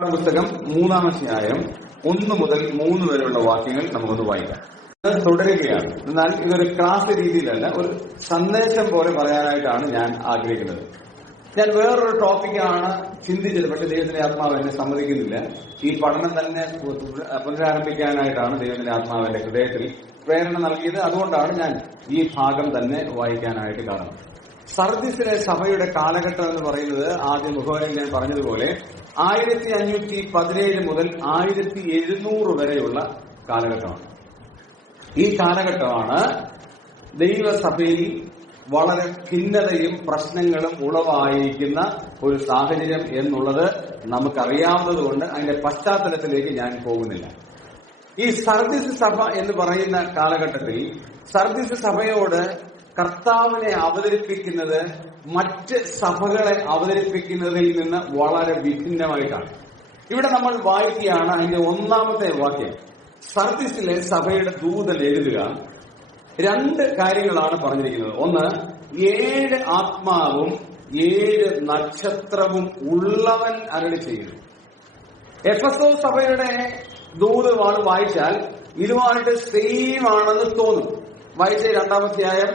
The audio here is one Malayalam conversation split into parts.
പുസ്തകം 3-ാം അധ്യായം 1 മുതൽ 3 വരെയുള്ള വാക്യങ്ങൾ നമുക്കൊന്ന് വായിക്കാം. അത് തുടരുകയാണ്. എന്നാൽ ഇതൊരു ക്ലാസ് രീതിയിലല്ല, ഒരു സന്ദേശം പോലെ പറയാനായിട്ടാണ് ഞാൻ ആഗ്രഹിക്കുന്നത്. ഞാൻ വേറൊരു ടോപ്പിക്കാണ് ചിന്തിച്ചത്, പക്ഷെ ദൈവത്തിന്റെ ആത്മാവ് എന്നെ സമ്മതിക്കുന്നില്ല. ഈ പഠനം തന്നെ പുനരാരംഭിക്കാനായിട്ടാണ് ദൈവത്തിന്റെ ആത്മാവ് എന്റെ ഹൃദയത്തിൽ പ്രേരണ നൽകിയത്. അതുകൊണ്ടാണ് ഞാൻ ഈ ഭാഗം തന്നെ വായിക്കാനായിട്ട് കാരണം. സർദീസിലെ സഭയുടെ കാലഘട്ടം എന്ന് പറയുന്നത് ആദ്യ മുഖവരയിൽ ഞാൻ പറഞ്ഞതുപോലെ 1517 മുതൽ 1700 വരെയുള്ള കാലഘട്ടമാണ്. ഈ കാലഘട്ടമാണ് ദൈവസഭയിൽ വളരെ ഭിന്നതയും പ്രശ്നങ്ങളും ഉളവായിരിക്കുന്ന ഒരു സാഹചര്യം എന്നുള്ളത് നമുക്കറിയാവുന്നതുകൊണ്ട് അതിന്റെ പശ്ചാത്തലത്തിലേക്ക് ഞാൻ പോകുന്നില്ല. ഈ സർദീസ് സഭ എന്ന് പറയുന്ന കാലഘട്ടത്തിൽ സർദീസ് സഭയോട് കർത്താവിനെ അവതരിപ്പിക്കുന്നത് മറ്റ് സഭകളെ അവതരിപ്പിക്കുന്നതിൽ നിന്ന് വളരെ വിഭിന്നമായിട്ടാണ്. ഇവിടെ നമ്മൾ വായിക്കുകയാണ് അതിന്റെ 1-ാമത്തെ വാക്യം. സർദീസിലെ സഭയുടെ ദൂതൻ എഴുതുക 2 കാര്യങ്ങളാണ് പറഞ്ഞിരിക്കുന്നത്. ഒന്ന്, 7 ആത്മാവും 7 നക്ഷത്രവും ഉള്ളവൻ അരുളി ചെയ്യുന്നു. എഫെസോസ് സഭയുടെ ദൂത് വായിച്ചാൽ ഇതുമായിട്ട് സെയിം ആണെന്ന് തോന്നും. വായിച്ച 2-ാം അധ്യായം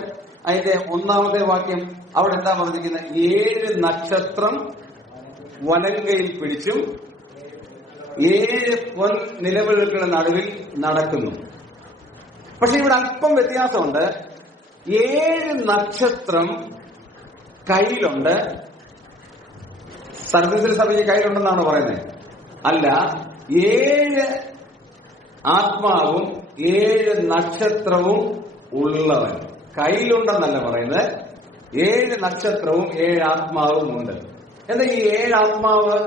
അതിന്റെ 1-ാമത്തെ വാക്യം അവിടെ എന്താ പറഞ്ഞിരിക്കുന്നത്? 7 നക്ഷത്രം വലങ്കയിൽ പിടിച്ചും 7 പൊൻ നിലവിളക്കുകളുടെ നടുവിൽ നടക്കുന്നു. പക്ഷെ ഇവിടെ അല്പം വ്യത്യാസമുണ്ട്. 7 നക്ഷത്രം കയ്യിലുണ്ട്. സർദീസിൽ സഭയ്ക്ക് കയ്യിലുണ്ടെന്നാണ് പറയുന്നത്. അല്ല, 7 ആത്മാവും 7 നക്ഷത്രവും ഉള്ളവൻ. കയ്യിലുണ്ടെന്നല്ല പറയുന്നത്, 7 നക്ഷത്രവും 7 ആത്മാവും ഉണ്ട്. എന്താ ഈ 7 ആത്മാവ്?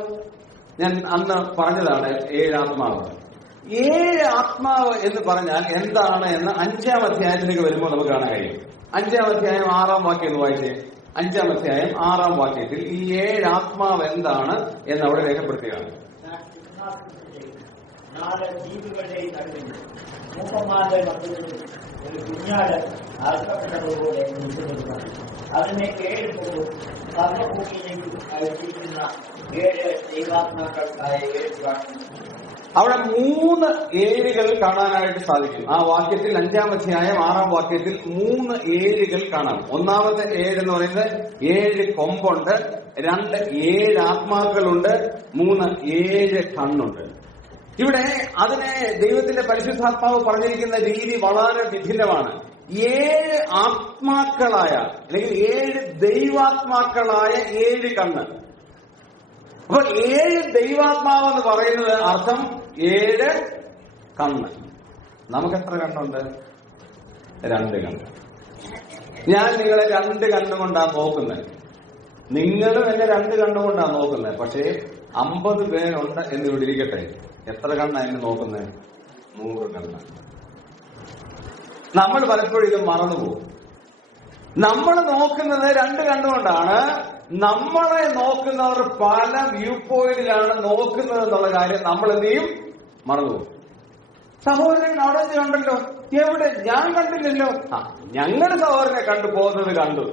ഞാൻ അന്ന് പറഞ്ഞതാണ് 7 ആത്മാവ്. 7 ആത്മാവ് എന്ന് പറഞ്ഞാൽ എന്താണ് എന്ന് 5-ാം അധ്യായത്തിലേക്ക് വരുമ്പോൾ നമുക്ക് കാണാൻ കഴിയും. 5-ാം അധ്യായം 6-ാം വാക്യം എന്ന് വായിച്ചേ. 5-ാം അധ്യായം 6-ാം വാക്യത്തിൽ ഈ 7 ആത്മാവ് എന്താണ് എന്ന് അവിടെ രേഖപ്പെടുത്തുകയാണ്. ഒരു കുഞ്ഞാട് അർപ്പപ്പെട്ടതുപോലെ അതിനെ കേൾക്കുമ്പോൾ സർവഭൂമിയിലേക്ക് അയച്ചിരിക്കുന്ന 7 ദൈവാത്മാക്കൾക്കായ 7 കാണുന്നു. അവിടെ 3 ഏഴുകൾ കാണാനായിട്ട് സാധിക്കും. ആ വാക്യത്തിൽ 5-ാം അധ്യായം 6-ാം വാക്യത്തിൽ 3 ഏഴുകൾ കാണാം. 1-ാമത്തെ 7 എന്ന് പറയുന്നത് 7 കൊമ്പുണ്ട്, 2 7 ആത്മാക്കളുണ്ട്, 3 7 കണ്ണുണ്ട്. ഇവിടെ അതിനെ ദൈവത്തിന്റെ പരിശുദ്ധാത്മാവ് പറഞ്ഞിരിക്കുന്ന രീതി വളരെ വിഭിന്നമാണ്. 7 ആത്മാക്കളായ അല്ലെങ്കിൽ 7 ദൈവാത്മാക്കളായ 7 കണ്ണ്. അപ്പൊ 7 ദൈവാത്മാവ് എന്ന് പറയുന്നത് അർത്ഥം 7 കണ്ണ്. നമുക്ക് എത്ര കണ്ണുണ്ട്? 2 കണ്ണ്. ഞാൻ നിങ്ങളെ 2 കണ്ണുകൊണ്ടാണ് നോക്കുന്നത്. നിങ്ങളും എന്നെ 2 കണ്ണുകൊണ്ടാണ് നോക്കുന്നത്. പക്ഷേ 50 പേരുണ്ട് എന്ന് ഇവിടെ ഇരിക്കട്ടെ, എത്ര കണ്ണാണ് എന്നെ നോക്കുന്നത്? 100 കണ്ണ്. നമ്മൾ പലപ്പോഴും ഇത് മറന്നുപോകും. നമ്മൾ നോക്കുന്നത് 2 കണ്ണുകൊണ്ടാണ്. നമ്മളെ നോക്കുന്നവർ പല വ്യൂ പോയിന്റിലാണ് നോക്കുന്നത് എന്നുള്ള കാര്യം നമ്മൾ എന്ത് ചെയ്യും? മറന്നുപോകും. സഹോദരൻ അവിടെ വെച്ച് കണ്ടല്ലോ, എവിടെ? ഞാൻ കണ്ടില്ലല്ലോ. ഞങ്ങളുടെ സഹോദരനെ പോകുന്നത് കണ്ടു.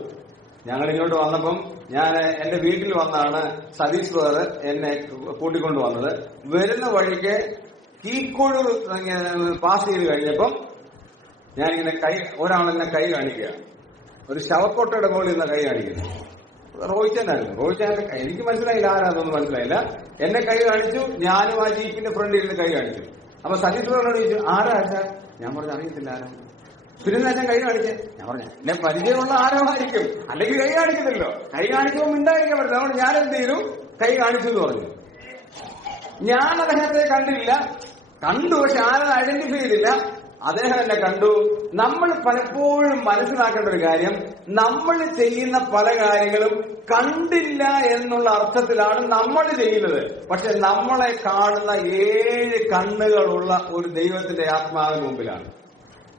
ഞങ്ങൾ ഇങ്ങോട്ട് വന്നപ്പം ഞാൻ എന്റെ വീട്ടിൽ വന്നാണ് സതീഷ് ബ്രദർ എന്നെ കൂട്ടിക്കൊണ്ടു വന്നത്. വരുന്ന വഴിക്ക് തീക്കോഴൂർ പാസ് ചെയ്ത് കഴിഞ്ഞപ്പം ഞാനിങ്ങനെ ഒരാളെന്നെ കൈ കാണിക്കുക, ഒരു ശവക്കോട്ടയുടെ മുകളിൽ നിന്ന് കൈ കാണിക്കുന്നു. റോഹിച്ചനായിരുന്നു. റോഹിച്ചാന്റെ എനിക്ക് മനസ്സിലായില്ല, ആരാതൊന്നും മനസ്സിലായില്ല. എന്നെ കൈ കാണിച്ചു. ഞാനും ആ ജീപ്പിന്റെ ഫ്രണ്ടിൽ ഇരുന്ന് കൈ കാണിച്ചു. അപ്പൊ സതീഷ് ബ്രദറിനോട് ചോദിച്ചു, ആരാ? ഞാൻ പറഞ്ഞു, അറിയത്തില്ല ആരാ. പിന്നെ ഞാൻ കൈ കാണിച്ചേ. ഞാൻ പറഞ്ഞു, എന്നെ പരിചയമുള്ള ആരമായിരിക്കും, അല്ലെങ്കിൽ കൈ കാണിക്കുന്നില്ലോ. കൈ കാണിക്കുമ്പോൾ മിണ്ടായിരിക്കാൻ പറ്റില്ല. അതുകൊണ്ട് ഞാൻ എന്ത് ചെയ്തു? കൈ കാണിച്ചു എന്ന് പറഞ്ഞു. ഞാൻ അദ്ദേഹത്തെ കണ്ടില്ല. കണ്ടു, പക്ഷെ ആരും ഐഡന്റിഫൈ ചെയ്തില്ല. അദ്ദേഹം എന്നെ കണ്ടു. നമ്മൾ പലപ്പോഴും മനസ്സിലാക്കേണ്ട ഒരു കാര്യം, നമ്മൾ ചെയ്യുന്ന പല കാര്യങ്ങളും കണ്ടില്ല എന്നുള്ള അർത്ഥത്തിലാണ് നമ്മൾ ചെയ്യുന്നത്. പക്ഷെ നമ്മളെ കാണുന്ന 7 കണ്ണുകളുള്ള ഒരു ദൈവത്തിന്റെ ആത്മാവിന് മുമ്പിലാണ്.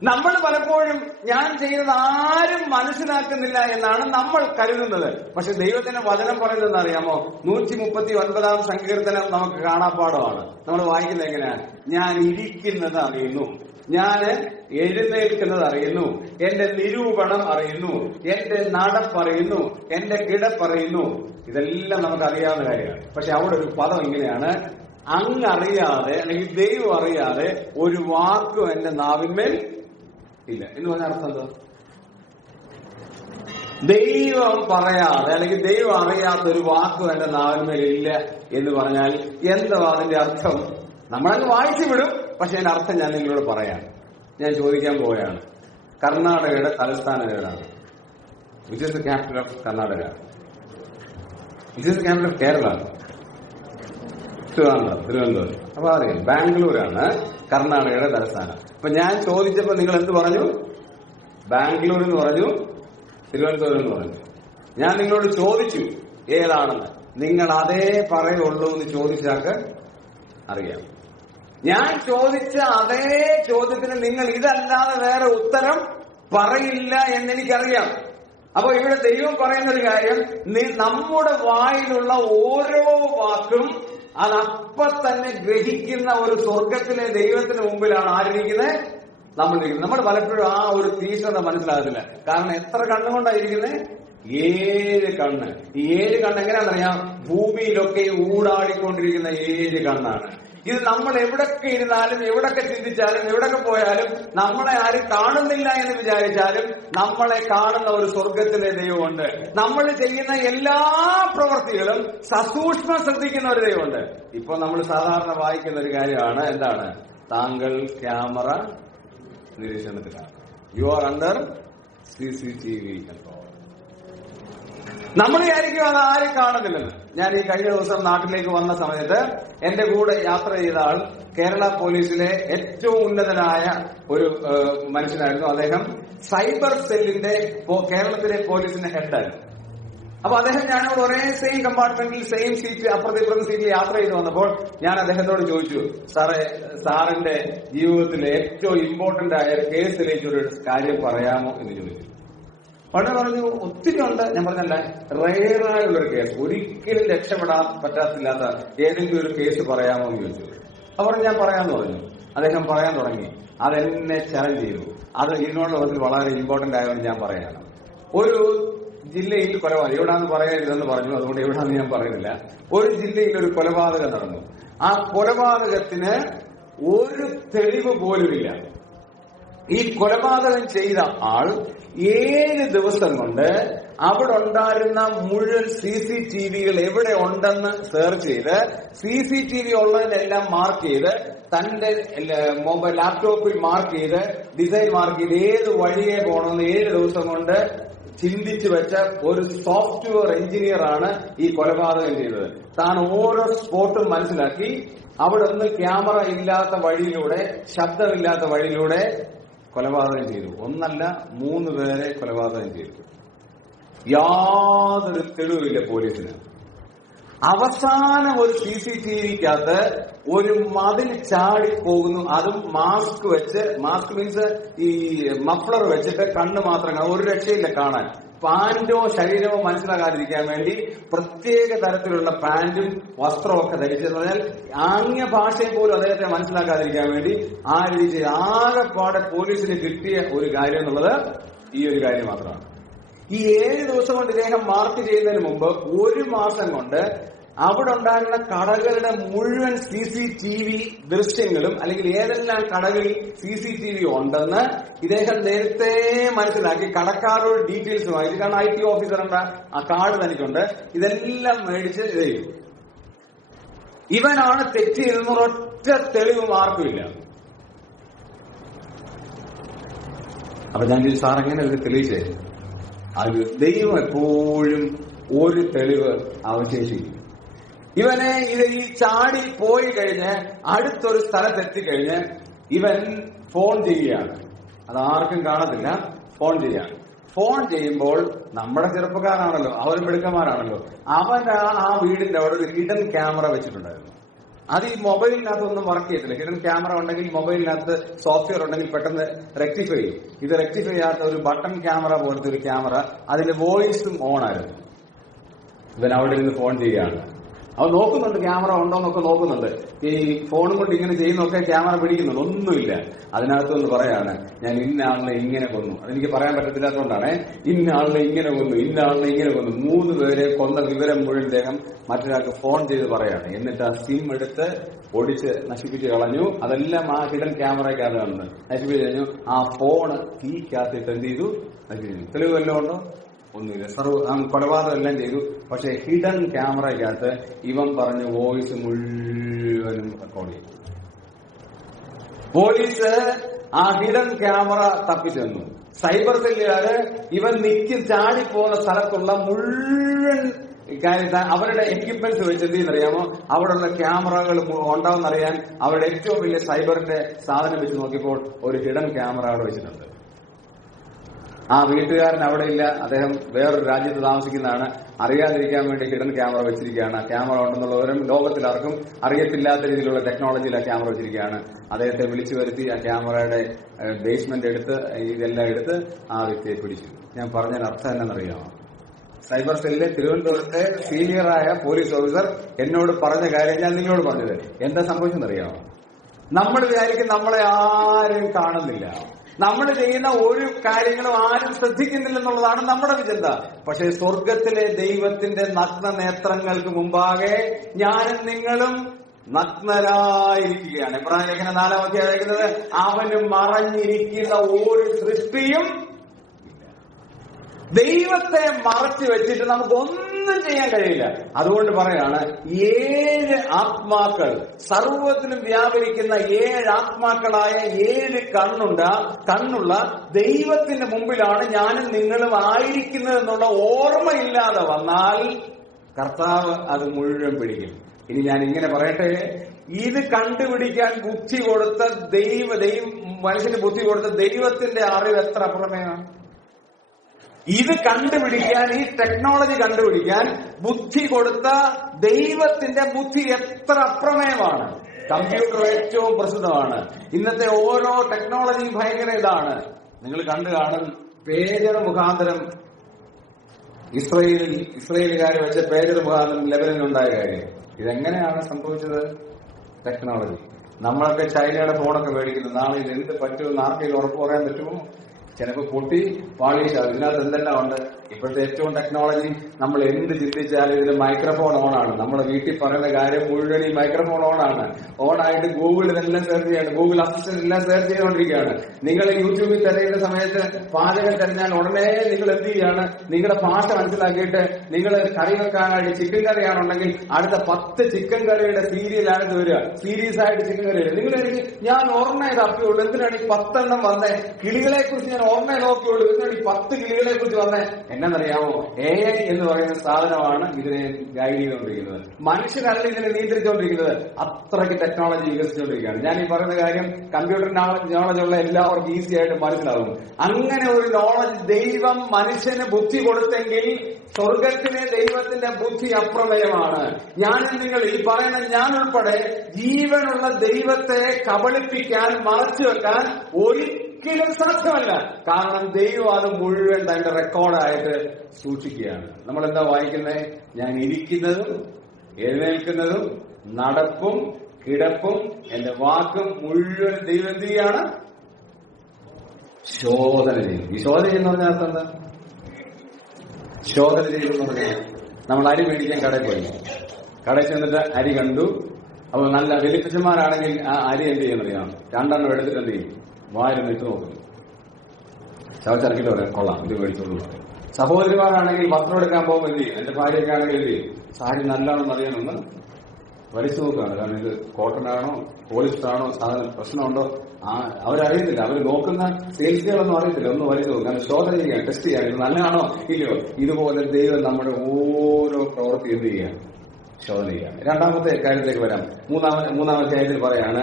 നമ്മൾ പലപ്പോഴും ഞാൻ ചെയ്യുന്നത് ആരും മനസ്സിലാക്കുന്നില്ല എന്നാണ് നമ്മൾ കരുതുന്നത്. പക്ഷെ ദൈവത്തിന്റെ വചനം പറയുന്നതെന്ന് അറിയാമോ? 139-ാം സങ്കീർത്തനം നമുക്ക് കാണാപ്പാടമാണ്. നമ്മൾ വായിക്കുന്നത് എങ്ങനെയാണ്? ഞാൻ ഇരിക്കുന്നത് അറിയുന്നു, ഞാൻ എഴുന്നേൽക്കുന്നത് അറിയുന്നു, എന്റെ നിരൂപണം അറിയുന്നു, എന്റെ നടപ്പറിയുന്നു, എന്റെ കിടപ്പറിയുന്നു. ഇതെല്ലാം നമുക്ക് അറിയാവുന്ന കാര്യമാണ്. പക്ഷെ അവിടെ ഒരു പദം ഇങ്ങനെയാണ്, അങ്ങറിയാതെ അല്ലെങ്കിൽ ദൈവം അറിയാതെ ഒരു വാക്കും എന്റെ നാവിന്മേൽ ഇല്ല എന്ന് പറഞ്ഞ അർത്ഥം എന്താ? ദൈവം പറയാതെ അല്ലെങ്കിൽ ദൈവം അറിയാത്ത ഒരു വാക്കും എന്റെ നാവിന്മേൽ ഇല്ല എന്ന് പറഞ്ഞാൽ എന്താ അതിന്റെ അർത്ഥം? നമ്മളങ്ങ് വായിച്ചു വിടും. പക്ഷെ അതിന്റെ അർത്ഥം ഞാൻ നിങ്ങളോട് പറയാം. ഞാൻ ചോദിക്കാൻ പോവുകയാണ്, കർണാടകയുടെ തലസ്ഥാനം ഏതാണ്? Which is the capital of Karnataka? Which is the capital of Kerala? Thiruvananthapuram. അപ്പൊ അറിയാം, ബാംഗ്ലൂരാണ് കർണാടകയുടെ തലസ്ഥാനം. അപ്പൊ ഞാൻ ചോദിച്ചപ്പോ നിങ്ങൾ എന്ത് പറഞ്ഞു? ബാംഗ്ലൂർ എന്ന് പറഞ്ഞു, തിരുവനന്തപുരം എന്ന് പറഞ്ഞു. ഞാൻ നിങ്ങളോട് ചോദിച്ചു ഏതാണെന്ന്, നിങ്ങൾ അതേ പറയുള്ളൂ എന്ന് ചോദിച്ചാക്ക് അറിയാം. ഞാൻ ചോദിച്ച അതേ ചോദ്യത്തിന് നിങ്ങൾ ഇതല്ലാതെ വേറെ ഉത്തരം പറയില്ല എന്നെനിക്കറിയാം. അപ്പൊ ഇവിടെ ദൈവം പറയുന്ന ഒരു കാര്യം, നമ്മുടെ വായിലുള്ള ഓരോ വാക്കും അതപ്പ തന്നെ ഗ്രഹിക്കുന്ന ഒരു സ്വർഗത്തിലെ ദൈവത്തിന് മുമ്പിലാണ് ആരിരിക്കുന്നത്? നമ്മളിരിക്കുന്നത്. നമ്മൾ പലപ്പോഴും ആ ഒരു തീഷ്ണത മനസ്സിലാകത്തില്ല. കാരണം എത്ര കണ്ണുകൊണ്ടായിരിക്കുന്നത്? 7 കണ്ണ്. ഈ 7 കണ്ണ് എങ്ങനെയാണെന്നറിയാം? ഭൂമിയിലൊക്കെ ഊടാടിക്കൊണ്ടിരിക്കുന്ന 7 കണ്ണാണ്. ഇത് നമ്മൾ എവിടൊക്കെ ഇരുന്നാലും, എവിടൊക്കെ ചിന്തിച്ചാലും, എവിടൊക്കെ പോയാലും, നമ്മളെ ആരും കാണുന്നില്ല എന്ന് വിചാരിച്ചാലും നമ്മളെ കാണുന്ന ഒരു സ്വർഗത്തിലെ ദൈവമുണ്ട്. നമ്മൾ ചെയ്യുന്ന എല്ലാ പ്രവൃത്തികളും സസൂക്ഷ്മം ശ്രദ്ധിക്കുന്ന ഒരു ദൈവമുണ്ട്. ഇപ്പൊ നമ്മൾ സാധാരണ വായിക്കുന്ന ഒരു കാര്യമാണ്, എന്താണ്? താങ്കൾ ക്യാമറ നിരീക്ഷണത്തിലാണ്. You are under CCTV control. നമ്മൾ വിചാരിക്കും അത് ആരും കാണുന്നില്ലെന്ന്. ഞാൻ ഈ കഴിഞ്ഞ ദിവസം നാട്ടിലേക്ക് വന്ന സമയത്ത് എന്റെ കൂടെ യാത്ര ചെയ്ത ആൾ കേരള പോലീസിലെ ഏറ്റവും ഉന്നതനായ ഒരു മനുഷ്യനായിരുന്നു. അദ്ദേഹം സൈബർ സെല്ലിന്റെ കേരളത്തിലെ പോലീസിന്റെ ഹെഡായിരുന്നു. അപ്പൊ അദ്ദേഹം ഞാനോട് ഒരേ സെയിം കമ്പാർട്ട്മെന്റിൽ സെയിം സീറ്റ് അപ്പുറത്തെ സീറ്റിൽ യാത്ര ചെയ്ത് വന്നപ്പോൾ ഞാൻ അദ്ദേഹത്തോട് ചോദിച്ചു, സാറേ, സാറിന്റെ ജീവിതത്തിലെ ഏറ്റവും ഇമ്പോർട്ടന്റ് ആയ കേസിലേക്ക് ഒരു കാര്യം പറയാമോ എന്ന് ചോദിച്ചു. അവിടെ പറഞ്ഞു, ഒത്തിരി ഉണ്ട്. ഞാൻ പറഞ്ഞല്ല, റെയറായുള്ളൊരു കേസ്, ഒരിക്കലും രക്ഷപ്പെടാൻ പറ്റാത്തില്ലാത്ത ഏതെങ്കിലും ഒരു കേസ് പറയാമോ എന്ന് ചോദിച്ചു. അവർ ഞാൻ പറയാമെന്ന് പറഞ്ഞു. അദ്ദേഹം പറയാൻ തുടങ്ങി. അതെന്നെ ചലഞ്ച് ചെയ്തു. അത് ഇതിനോട് വളരെ ഇമ്പോർട്ടന്റ് ആയതുകൊണ്ട് ഞാൻ പറയാണ്. ഒരു ജില്ലയിൽ കൊലപാതകം, എവിടാന്ന് പറയരുതെന്ന് പറഞ്ഞു. അതുകൊണ്ട് എവിടാന്ന് ഞാൻ പറയുന്നില്ല. ഒരു ജില്ലയിൽ ഒരു കൊലപാതകം നടന്നു. ആ കൊലപാതകത്തിന് ഒരു തെളിവ് പോലുമില്ല. ഈ കൊലപാതകം ചെയ്ത ആൾ 7 ദിവസം കൊണ്ട് അവിടെ ഉണ്ടായിരുന്ന മുഴുവൻ CCTVകൾ എവിടെ ഉണ്ടെന്ന് സെർച്ച് ചെയ്ത് CCTV ഉള്ളതിനെല്ലാം മാർക്ക് ചെയ്ത് തന്റെ മൊബൈൽ ലാപ്ടോപ്പിൽ മാർക്ക് ചെയ്ത് ഡിസൈൻ മാർക്ക് ചെയ്ത് ഏത് വഴിയെ പോകണമെന്ന് 7 ദിവസം കൊണ്ട് ചിന്തിച്ചു വെച്ച ഒരു സോഫ്റ്റ്വെയർ എഞ്ചിനീയർ ആണ് ഈ കൊലപാതകം ചെയ്തത്. താൻ ഓരോ സ്പോട്ടും മനസ്സിലാക്കി അവിടെ ഒന്ന് ക്യാമറ ഇല്ലാത്ത വഴിയിലൂടെ, ശബ്ദമില്ലാത്ത വഴിയിലൂടെ കൊലപാതകം ചെയ്തു. ഒന്നല്ല, 3 പേരെ കൊലപാതകം ചെയ്തു. യാതൊരു തെളിവില്ല പോലീസിന്. അവസാനം ഒരു CCTVക്കകത്ത് ഒരു മതിൽ ചാടിപ്പോകുന്നു. അതും മാസ്ക് വെച്ച്, മാസ്ക് മീൻസ് ഈ മഫ്ലർ വെച്ചിട്ട് കണ്ണ് മാത്രം, ഒരു രക്ഷയില്ല കാണാൻ. പാന്റോ ശരീരമോ മനസ്സിലാകാതിരിക്കാൻ വേണ്ടി പ്രത്യേക തരത്തിലുള്ള പാന്റും വസ്ത്രവും ഒക്കെ ധരിച്ചെന്ന് പറഞ്ഞാൽ ആംഗ്യ ഭാഷയെ പോലും അദ്ദേഹത്തെ മനസ്സിലാക്കാതിരിക്കാൻ വേണ്ടി ആ രീതി ആകെപ്പാടെ പോലീസിന് കിട്ടിയ ഒരു കാര്യം എന്നുള്ളത് ഈ ഒരു കാര്യം മാത്രമാണ്. ഈ 7 ദിവസം കൊണ്ട് ഇദ്ദേഹം മാർക്ക് ചെയ്യുന്നതിന് മുമ്പ് 1 മാസം കൊണ്ട് അവിടെ ഉണ്ടായിരുന്ന കടകളുടെ മുഴുവൻ CCTV ദൃശ്യങ്ങളും, അല്ലെങ്കിൽ ഏതെല്ലാം കടകളിൽ CCTV ഉണ്ടെന്ന് ഇദ്ദേഹം നേരത്തെ മനസ്സിലാക്കി കടക്കാരോട് ഡീറ്റെയിൽസ് വായിച്ചു. കാരണം IT ഓഫീസറിന്റെ ആ കാർഡ് തനിക്കുണ്ട്. ഇതെല്ലാം മേടിച്ച് ചെയ്യും. ഇവനാണ് തെറ്റ് ചെയ്തെന്ന് ഒരൊറ്റ തെളിവ് മാർക്കുമില്ല. അപ്പൊ ഞാൻ ചോദിച്ചു, സാർ എങ്ങനെ ഇത് തെളിയിച്ചേ? അത് ദൈവം എപ്പോഴും ഒരു തെളിവ് അവശേഷിക്കും. ഇവനെ ഈ ചാടി പോയി കഴിഞ്ഞ് അടുത്തൊരു സ്ഥലത്തെത്തിക്കഴിഞ്ഞ് ഇവൻ ഫോൺ ചെയ്യുകയാണ്. അതാർക്കും കാണത്തില്ല. ഫോൺ ചെയ്യാണ്. ഫോൺ ചെയ്യുമ്പോൾ നമ്മുടെ ചെറുപ്പക്കാരാണല്ലോ, അവരും മിടുക്കന്മാരാണല്ലോ, അവൻ ആ വീടിന്റെ അവിടെ ഒരു ഹിഡൻ ക്യാമറ വെച്ചിട്ടുണ്ടായിരുന്നു. അത് ഈ മൊബൈലിനകത്തൊന്നും വർക്ക് ചെയ്യത്തില്ല. ഹിഡൻ ക്യാമറ ഉണ്ടെങ്കിൽ മൊബൈലിനകത്ത് സോഫ്റ്റ്വെയർ ഉണ്ടെങ്കിൽ പെട്ടെന്ന് റെക്ടിഫൈ ചെയ്യും. ഇത് റെക്ടിഫൈ ചെയ്യാത്ത ഒരു ബട്ടൺ ക്യാമറ പോലത്തെ ഒരു ക്യാമറ, അതിന്റെ വോയിസും ഓൺ ആയിരുന്നു. ഇവൻ അവിടെ ഇരുന്ന് ഫോൺ ചെയ്യുകയാണ്. അവൻ നോക്കുന്നുണ്ട് ക്യാമറ ഉണ്ടോന്നൊക്കെ നോക്കുന്നുണ്ട്. ഈ ഫോണും കൊണ്ട് ഇങ്ങനെ ചെയ്യുന്നൊക്കെ ക്യാമറ പിടിക്കുന്നുണ്ട്. ഒന്നുമില്ല. അതിനകത്തൊന്ന് പറയാണ്, ഞാൻ ഇന്ന ആളിനെ ഇങ്ങനെ കൊന്നു. അതെനിക്ക് പറയാൻ പറ്റത്തില്ലാത്തതുകൊണ്ടാണ്. ഇന്ന ആളിനെ ഇങ്ങനെ കൊന്നു, ഇന്ന ആളിനെ ഇങ്ങനെ കൊന്നു. 3 പേരെ കൊന്ന വിവരം മുഴുവൻ അദ്ദേഹം മറ്റൊരാൾക്ക് ഫോൺ ചെയ്ത് പറയാണ്. എന്നിട്ട് ആ സിം എടുത്ത് ഒടിച്ച് നശിപ്പിച്ച് കളഞ്ഞു. അതെല്ലാം ആ ഹിഡൻ ക്യാമറയ്ക്കകത്ത് കാണുന്നത്. നശിപ്പിച്ച് കഴിഞ്ഞു. ആ ഫോണ് തീക്കകത്തിട്ട് എന്ത് ചെയ്തു? നശിപ്പിച്ചു. തെളിവ് വല്ലതും ഉണ്ടോ? ഒന്നുമില്ല. കൊലപാതകം എല്ലാം ചെയ്തു. പക്ഷെ ഹിഡൻ ക്യാമറയ്ക്കകത്ത് ഇവൻ പറഞ്ഞ വോയിസ് മുഴുവനും റെക്കോർഡ് ചെയ്തു. പോലീസ് ആ ഹിഡൻ ക്യാമറ തപ്പിച്ചെന്നു. സൈബർ സെല്ലുകാര് ഇവൻ ചാടിപ്പോകുന്ന സ്ഥലത്തുള്ള മുഴുവൻ അവരുടെ എക്യുപ്മെന്റ്സ് വെച്ച് എന്ത് ചെയ്യുന്നറിയാമോ? അവിടെയുള്ള ക്യാമറകൾ ഉണ്ടാവുന്നറിയാൻ അവരുടെ ഏറ്റവും വലിയ സൈബറിന്റെ സാധനം വെച്ച് നോക്കിയപ്പോൾ ഒരു ഹിഡൻ ക്യാമറ അവിടെ വെച്ചിട്ടുണ്ട്. ആ വീട്ടുകാരൻ അവിടെ ഇല്ല, അദ്ദേഹം വേറൊരു രാജ്യത്ത് താമസിക്കുന്നതാണ്. അറിയാതിരിക്കാൻ വേണ്ടി ഹിഡൻ ക്യാമറ വെച്ചിരിക്കുകയാണ്. ക്യാമറ ഉണ്ടെന്നുള്ളവരും ലോകത്തിലാർക്കും അറിയത്തില്ലാത്ത രീതിയിലുള്ള ടെക്നോളജിയിൽ ആ ക്യാമറ വെച്ചിരിക്കുകയാണ്. അദ്ദേഹത്തെ വിളിച്ചു വരുത്തി ആ ക്യാമറയുടെ ബേസ്മെന്റ് എടുത്ത് ഇതെല്ലാം എടുത്ത് ആ വ്യക്തിയെ പിടിച്ചു. ഞാൻ പറഞ്ഞതിന് അർത്ഥം എന്നാണെന്നറിയാമോ? സൈബർ സെല്ലിലെ തിരുവനന്തപുരത്തെ സീനിയറായ പോലീസ് ഓഫീസർ എന്നോട് പറഞ്ഞ കാര്യം ഞാൻ നിങ്ങളോട് പറഞ്ഞത്. എന്താ സംഭവിച്ചെന്നറിയാമോ? നമ്മൾ വിചാരിക്കും നമ്മളെ ആരും കാണുന്നില്ല, നമ്മൾ ചെയ്യുന്ന ഒരു കാര്യങ്ങളും ആരും ശ്രദ്ധിക്കുന്നില്ലെന്നുള്ളതാണ് നമ്മുടെ വിചിന്ത. പക്ഷേ സ്വർഗത്തിലെ ദൈവത്തിന്റെ നഗ്ന നേത്രങ്ങൾക്ക് മുമ്പാകെ ഞാനും നിങ്ങളും നഗ്നരായിരിക്കുകയാണ്. എബ്രായ ലേഖനം 4-ാം അധ്യായം പറയുന്നത്, അവന് മറഞ്ഞിരിക്കുന്ന ഒരു സൃഷ്ടിയും ദൈവത്തെ മറച്ചു വെച്ചിട്ട് നമുക്കൊന്നും ചെയ്യാൻ കഴിയില്ല. അതുകൊണ്ട് പറയാണ്, 7 ആത്മാക്കൾ, സർവ്വത്തിലും വ്യാപരിക്കുന്ന 7 ആത്മാക്കളായ 7 കണ്ണുള്ള ദൈവത്തിന്റെ മുമ്പിലാണ് ഞാനും നിങ്ങളും ആയിരിക്കുന്നത് എന്നുള്ള ഓർമ്മയില്ലാതെ വന്നാൽ കർത്താവ് അത് മുഴുവൻ പിടിക്കും. ഇനി ഞാൻ ഇങ്ങനെ പറയട്ടെ, ഇത് കണ്ടുപിടിക്കാൻ ബുദ്ധി കൊടുത്ത മനുഷ്യന് ബുദ്ധി കൊടുത്ത ദൈവത്തിന്റെ അറിവ് എത്ര അപ്രമേയമാണ്. ഇത് കണ്ടുപിടിക്കാൻ, ഈ ടെക്നോളജി കണ്ടുപിടിക്കാൻ ബുദ്ധി കൊടുത്ത ദൈവത്തിന്റെ ബുദ്ധി എത്ര അപ്രമേയമാണ്. കമ്പ്യൂട്ടർ ഏറ്റവും പ്രസിദ്ധമാണ്. ഇന്നത്തെ ഓരോ ടെക്നോളജി ഭയങ്കര ഇതാണ്. നിങ്ങൾ കണ്ടു കാണും, പേജർ മുഖാന്തരം ഇസ്രയേലുകാർ വെച്ച പേജർ മുഖാന്തരം ലെബനനുണ്ടായ കാര്യം. ഇതെങ്ങനെയാണ് സംഭവിച്ചത്? ടെക്നോളജി. നമ്മളൊക്കെ ചൈനയുടെ ഫോണൊക്കെ മേടിക്കുന്നു. നാളെ ഇത് എന്ത് പറ്റുമെന്ന് ആർക്കെങ്കിലും ഉറപ്പ് പറയാൻ പറ്റുമോ? ചിലപ്പോൾ പൊട്ടി പാളീശാവും. ഇതിനകത്ത് എന്തെല്ലാം ഉണ്ട്. ഇപ്പോഴത്തെ ഏറ്റവും ടെക്നോളജി നമ്മൾ എന്ത് ചിന്തിച്ചാലും ഇതിൽ മൈക്രോഫോൺ ഓണാണ്. നമ്മുടെ വീട്ടിൽ പറയുന്ന കാര്യം മുഴുവൻ ഈ മൈക്രോഫോൺ ഓണായിട്ട് ഗൂഗിൾ ഇതെല്ലാം സെർച്ച് ചെയ്യാണ്. ഗൂഗിൾ അസിസ്റ്റന്റ് എല്ലാം സെർച്ച് ചെയ്തുകൊണ്ടിരിക്കുകയാണ്. നിങ്ങൾ യൂട്യൂബിൽ തിരയുന്ന സമയത്ത് പാചകം തിരഞ്ഞാൽ ഉടനെ നിങ്ങൾ എന്ത് ചെയ്യാണ്? നിങ്ങളുടെ ഭാഷ മനസ്സിലാക്കിയിട്ട് നിങ്ങൾ കറി വെക്കാനായിട്ട് ചിക്കൻ കറിയാണുണ്ടെങ്കിൽ അടുത്ത 10 ചിക്കൻ കറിയുടെ സീരിയലാണ് ഇത് വരിക. സീരീസ് ആയിട്ട് ചിക്കൻ കറി വരിക. നിങ്ങൾ എനിക്ക് ഞാൻ ഓർമ്മയെ തപ്പിയുള്ളൂ, എന്തിനാണ് ഈ 10 എണ്ണം വന്നേ? കിളികളെ കുറിച്ച് ഞാൻ ഓർമ്മയെ നോക്കിയുള്ളൂ, എന്തിനാണ് ഈ 10 കിളികളെ കുറിച്ച് വന്നേ? എന്നറിയാമോ? AI എന്ന് പറയുന്ന സാധനമാണ് ഇതിനെ ഗൈഡ് ചെയ്തുകൊണ്ടിരിക്കുന്നത്. മനുഷ്യരല്ല ഇതിനെ നിയന്ത്രിച്ചുകൊണ്ടിരിക്കുന്നത്. അത്രയ്ക്ക് ടെക്നോളജി വികസിച്ചുകൊണ്ടിരിക്കുകയാണ്. ഞാൻ ഈ പറയുന്ന കാര്യം കമ്പ്യൂട്ടർ നോളജ് ഉള്ള എല്ലാവർക്കും ഈസി ആയിട്ട് മനസ്സിലാകും. അങ്ങനെ ഒരു നോളജ് ദൈവം മനുഷ്യന് ബുദ്ധി കൊടുത്തെങ്കിൽ സ്വർഗത്തിലെ ദൈവത്തിന്റെ ബുദ്ധി അപ്രമേയമാണ്. ഞാനും നിങ്ങൾ, ഈ പറയുന്ന ഞാൻ ഉൾപ്പെടെ ജീവനുള്ള ദൈവത്തെ കബളിപ്പിക്കാൻ, മറച്ചു വെക്കാൻ ഒരിക്കലും സാധ്യമല്ല. കാരണം ദൈവം അത് മുഴുവൻ തന്റെ റെക്കോർഡായിട്ട് സൂക്ഷിക്കുകയാണ്. നമ്മൾ എന്താ വായിക്കുന്നത്? ഞാൻ ഇരിക്കുന്നതും എഴുന്നേൽക്കുന്നതും നടപ്പും കിടപ്പും എന്റെ വാക്കും മുഴുവൻ ദൈവം എന്ത് ചെയ്യാണ്? ശോധന ചെയ്യും. ഈ ശോധന ചെയ്യുന്ന പറഞ്ഞാൽ അർത്ഥം എന്താ? ശോധന ചെയ്യുമെന്ന് പറഞ്ഞാൽ നമ്മൾ അരി മേടിക്കാൻ കടയിൽ പോയി, കടയിൽ ചെന്നിട്ട് അരി കണ്ടു. അപ്പോൾ നല്ല വലിപ്പച്ചന്മാരാണെങ്കിൽ ആ അരി എന്ത് ചെയ്യുന്നറിയാം? 2 എണ്ണം എടുത്തിട്ട് എന്ത് ചെയ്യും? വായിരുന്നു ഇട്ട് നോക്കും, ചവച്ചിറക്കിട്ട് പറയാം കൊള്ളാം, ഇത് മേടിച്ചോളൂ. സഹോദരിമാരാണെങ്കിൽ വസ്ത്രം എടുക്കാൻ പോകുമ്പോൾ എന്ത് ചെയ്യും? എന്റെ ഭാര്യയൊക്കെ ആണെങ്കിൽ എന്ത് ചെയ്യും? സാരി നല്ലതാണെന്ന് അറിയാനൊന്ന് വലിച്ചു നോക്കുകയാണ്. കാരണം ഇത് കോട്ടൺ ആണോ പോളിസ്റ്റർ ആണോ, സാധനം പ്രശ്നമുണ്ടോ അവരറിയത്തില്ല. അവർ നോക്കുന്ന സെയിൽസുകളൊന്നും അറിയത്തില്ല. ഒന്ന് വലിച്ചു നോക്കും. കാരണം ശോധന ചെയ്യാൻ, ടെസ്റ്റ് ചെയ്യാൻ, ഇത് നല്ലതാണോ ഇല്ലയോ. ഇതുപോലെ ദൈവം നമ്മുടെ ഓരോ പ്രവൃത്തി എന്ത് ചെയ്യാൻ? ശോധന ചെയ്യാം. 2ാമത്തെ കാര്യത്തിലേക്ക് വരാം. മൂന്നാമത്തെ കാര്യത്തിൽ പറയാണ്